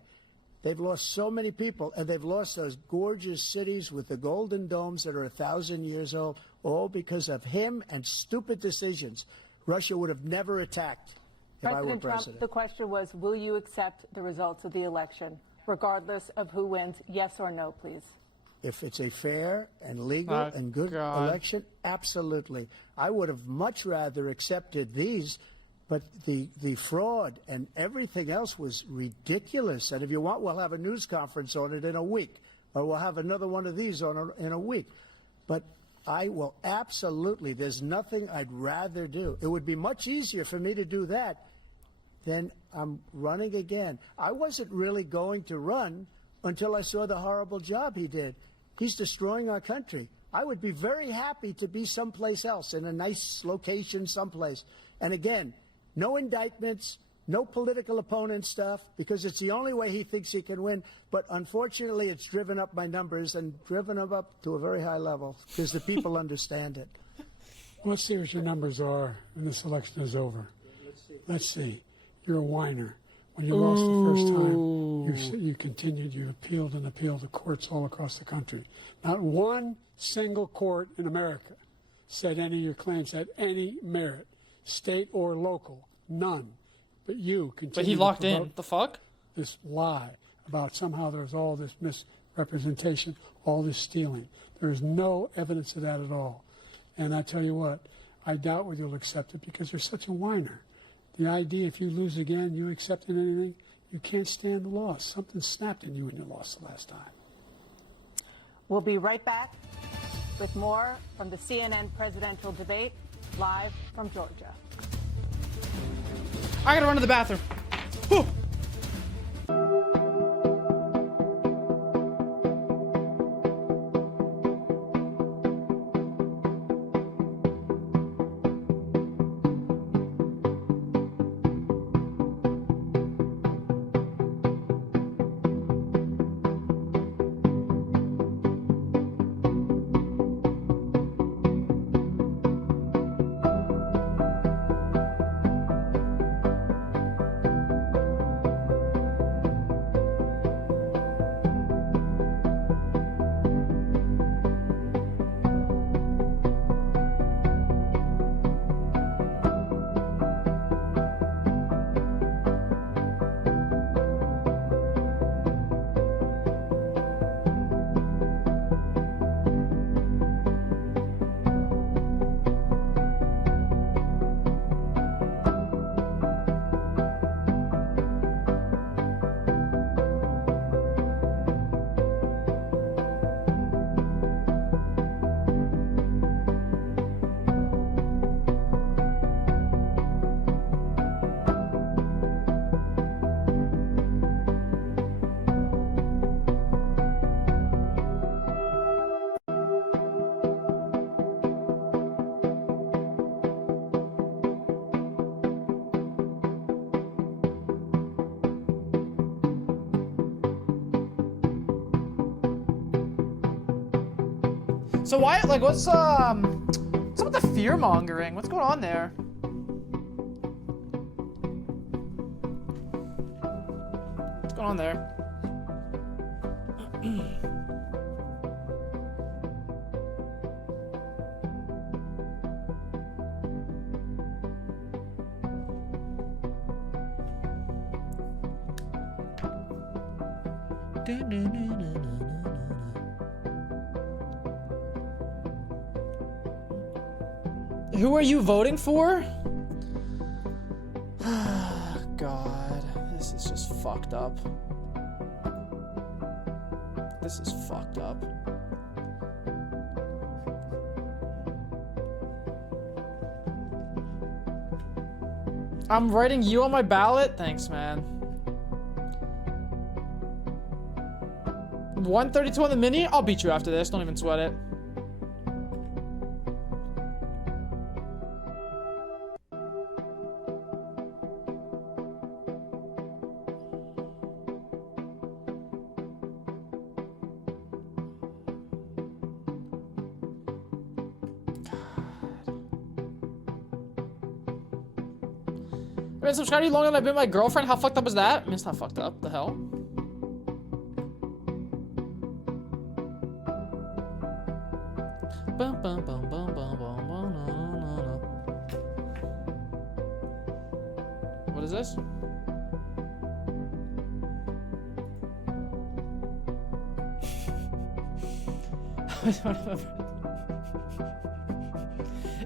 They've lost so many people, and they've lost those gorgeous cities with the golden domes that are 1,000 years old, all because of him and stupid decisions. Russia would have never attacked if I were President president. Trump, the question was, will you accept the results of the election, regardless of who wins? Yes or no, please. If it's a fair and legal and good election, absolutely. I would have much rather accepted these, but the fraud and everything else was ridiculous. And if you want, we'll have a news conference on it in a week, or we'll have another one of these in a week. But I will absolutely, there's nothing I'd rather do. It would be much easier for me to do that than I'm running again. I wasn't really going to run until I saw the horrible job he did. He's destroying our country. I would be very happy to be someplace else, in a nice location someplace. And again, no indictments, No political opponent stuff, because it's the only way he thinks he can win. But unfortunately, it's driven up my numbers and driven them up to a very high level because the people understand it. Let's see what your numbers are when this election is over. Let's see. You're a whiner. When you lost the first time, you continued, you appealed and appealed to courts all across the country. Not one single court in America said any of your claims had any merit, state or local, none. But you continue. But he locked in. The fuck? This lie about somehow there's all this misrepresentation, all this stealing. There is no evidence of that at all. And I tell you what, I doubt whether you'll accept it because you're such a whiner. The idea if you lose again, you accepting anything, you can't stand the loss. Something snapped in you when you lost the last time. We'll be right back with more from the CNN presidential debate, live from Georgia. I gotta run to the bathroom. Whew. So why, like, what's with the fear mongering? What's going on there? What's going on there? Who are you voting for? God, this is just fucked up. This is fucked up. I'm writing you on my ballot? Thanks, man. 132 on the mini? I'll beat you after this. Don't even sweat it. I've been subscribed to you longer than I've been my girlfriend. How fucked up is that? I mean, it's not fucked up. The hell? Bum, bum, bum, bum, bum, bum, bum, no, no, no. What is this?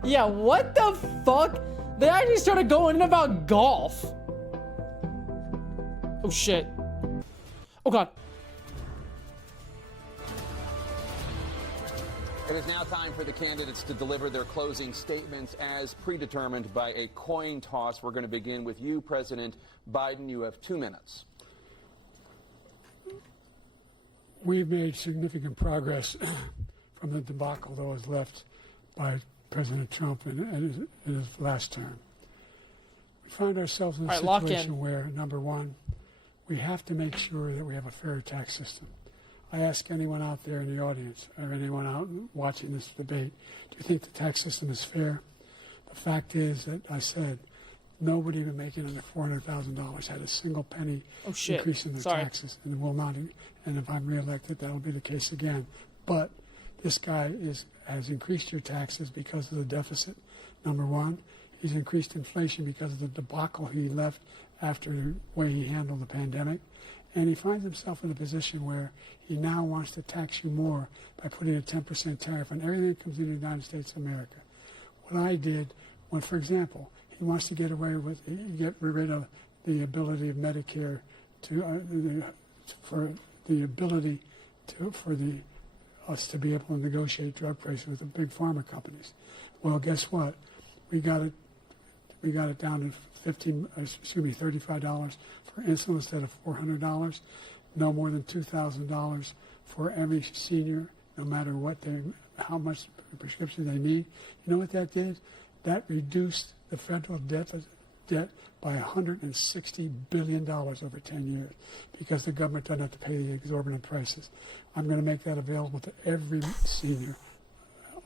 Yeah, what the fuck? They actually started going in about golf. Oh shit. Oh god. It is now time for the candidates to deliver their closing statements as predetermined by a coin toss. We're going to begin with you, President Biden. You have 2 minutes. We've made significant progress from the debacle that was left by President Trump in his last term. find ourselves in a All right, lock in. situation where, number one, we have to make sure that we have a fair tax system. I ask anyone out there in the audience or anyone out watching this debate, do you think the tax system is fair? The fact is that I said nobody even making under $400,000 had a single penny increase in their taxes, and will not. And if I'm reelected, that'll be the case again. But this guy has increased your taxes because of the deficit. Number one, he's increased inflation because of the debacle he left after the way he handled the pandemic. And he finds himself in a position where he now wants to tax you more by putting a 10% tariff on everything that comes into the United States of America. What I did, when, for example, he wants to get rid of the ability of Medicare for us to be able to negotiate drug prices with the big pharma companies. Well, guess what? We got it down to $35 for insulin instead of $400. No more than $2,000 for every senior, no matter how much prescription they need. You know what that did? That reduced the federal debt by $160 billion over 10 years because the government doesn't have to pay the exorbitant prices. I'm going to make that available to every senior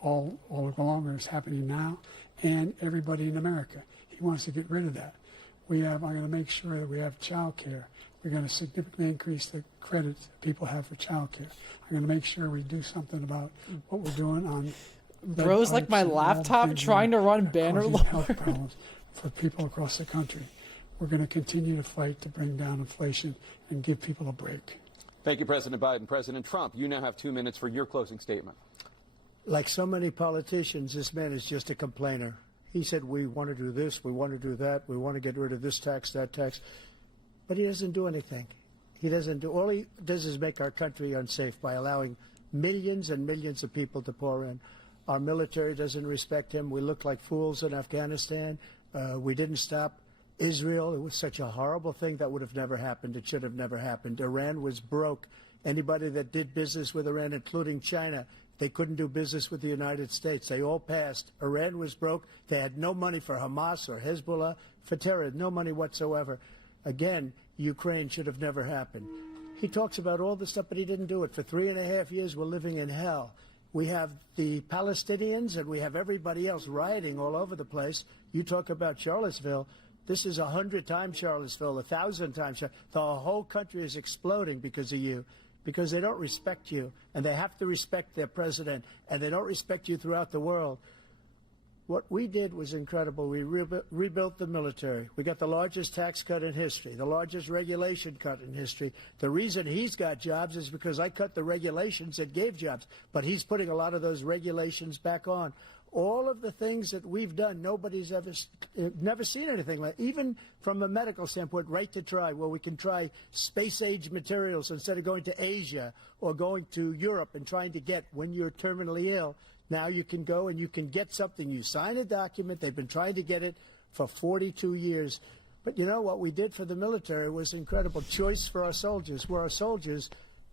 all along, it's happening now, and everybody in America. He wants to get rid of that. I'm going to make sure that we have child care. We're going to significantly increase the credits people have for child care. I'm going to make sure we do something about what we're doing on... Bro's like my laptop trying to run banner health problems for people across the country. We're going to continue to fight to bring down inflation and give people a break. Thank you, President Biden. President Trump, you now have 2 minutes for your closing statement. Like so many politicians, this man is just a complainer. He said, we want to do this, we want to do that, we want to get rid of this tax, that tax. But he doesn't do anything. All he does is make our country unsafe by allowing millions and millions of people to pour in. Our military doesn't respect him. We look like fools in Afghanistan. We didn't stop Israel. It was such a horrible thing that would have never happened. It should have never happened. Iran was broke. Anybody that did business with Iran, including China, they couldn't do business with the United States. They all passed. Iran was broke. They had no money for Hamas or Hezbollah, for terror, no money whatsoever. Again, Ukraine should have never happened. He talks about all this stuff, but he didn't do it. For 3.5 years, we're living in hell. We have the Palestinians and we have everybody else rioting all over the place. You talk about Charlottesville. This is 100 times Charlottesville, 1,000 times. The whole country is exploding because of you, because they don't respect you, and they have to respect their president, and they don't respect you throughout the world. What we did was incredible. We rebuilt the military. We got the largest tax cut in history, the largest regulation cut in history. The reason he's got jobs is because I cut the regulations that gave jobs, but he's putting a lot of those regulations back on. All of the things that we've done, nobody's never seen anything like. Even from a medical standpoint, right to try, where we can try space-age materials instead of going to Asia or going to Europe and trying to get when you're terminally ill. Now you can go and you can get something. You sign a document. They've been trying to get it for 42 years. But you know what we did for the military was incredible. Choice for our soldiers, where our soldiers,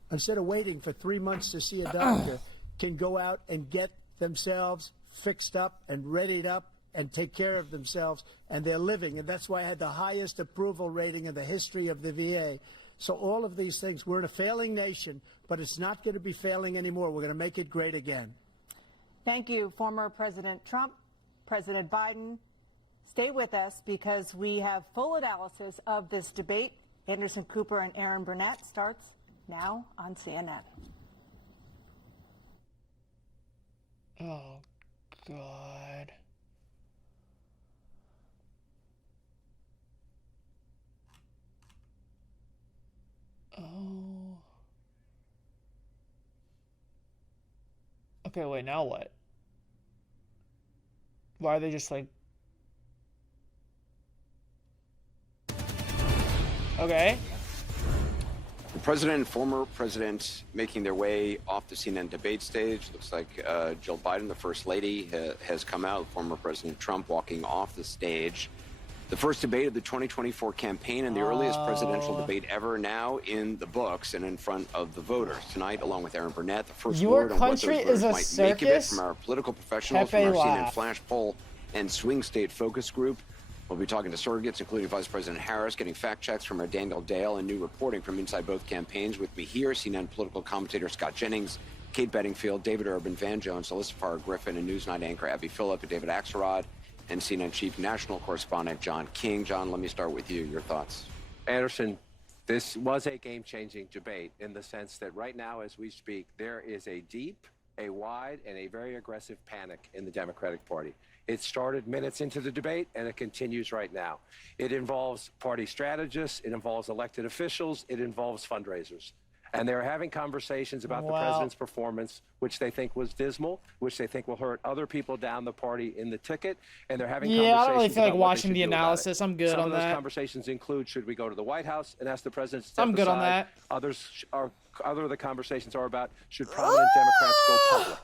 instead of waiting for 3 months to see a doctor, can go out and get themselves fixed up and readied up and take care of themselves, and they're living. And that's why I had the highest approval rating in the history of the VA. So all of these things, we're in a failing nation, but it's not going to be failing anymore. We're going to make it great again. Thank you, former President Trump, President Biden. Stay with us because we have full analysis of this debate. Anderson Cooper and Aaron Burnett starts now on CNN. Oh, God. Oh. Okay, wait, now what? Why are they just like... Okay. The president and former president making their way off the CNN debate stage. Looks like Jill Biden, the first lady, has come out. Former President Trump walking off the stage. The first debate of the 2024 campaign and the earliest presidential debate ever now in the books and in front of the voters. Tonight, along with Aaron Burnett, the first word on what those voters might make of it from our political professionals, from our CNN Flash Poll and Swing State Focus Group. We'll be talking to surrogates, including Vice President Harris, getting fact checks from our Daniel Dale and new reporting from inside both campaigns. With me here, CNN political commentator Scott Jennings, Kate Bedingfield, David Urban, Van Jones, Alyssa Farr Griffin, and Newsnight anchor Abby Phillip, and David Axelrod, and CNN chief national correspondent John King. John, let me start with you. Your thoughts? Anderson, this was a game-changing debate in the sense that right now, as we speak, there is a deep, a wide, and a very aggressive panic in the Democratic Party. It started minutes into the debate, and it continues right now. It involves party strategists, it involves elected officials, it involves fundraisers. And they're having conversations about the president's performance, which they think was dismal, which they think will hurt other people down the party in the ticket. And they're having conversations I don't really feel like about what they watching should the do about analysis. it. I'm good Some on of those that. conversations include, should we go to the White House and ask the president to step I'm good on aside? that. Other of the conversations are about, should prominent Democrats go public?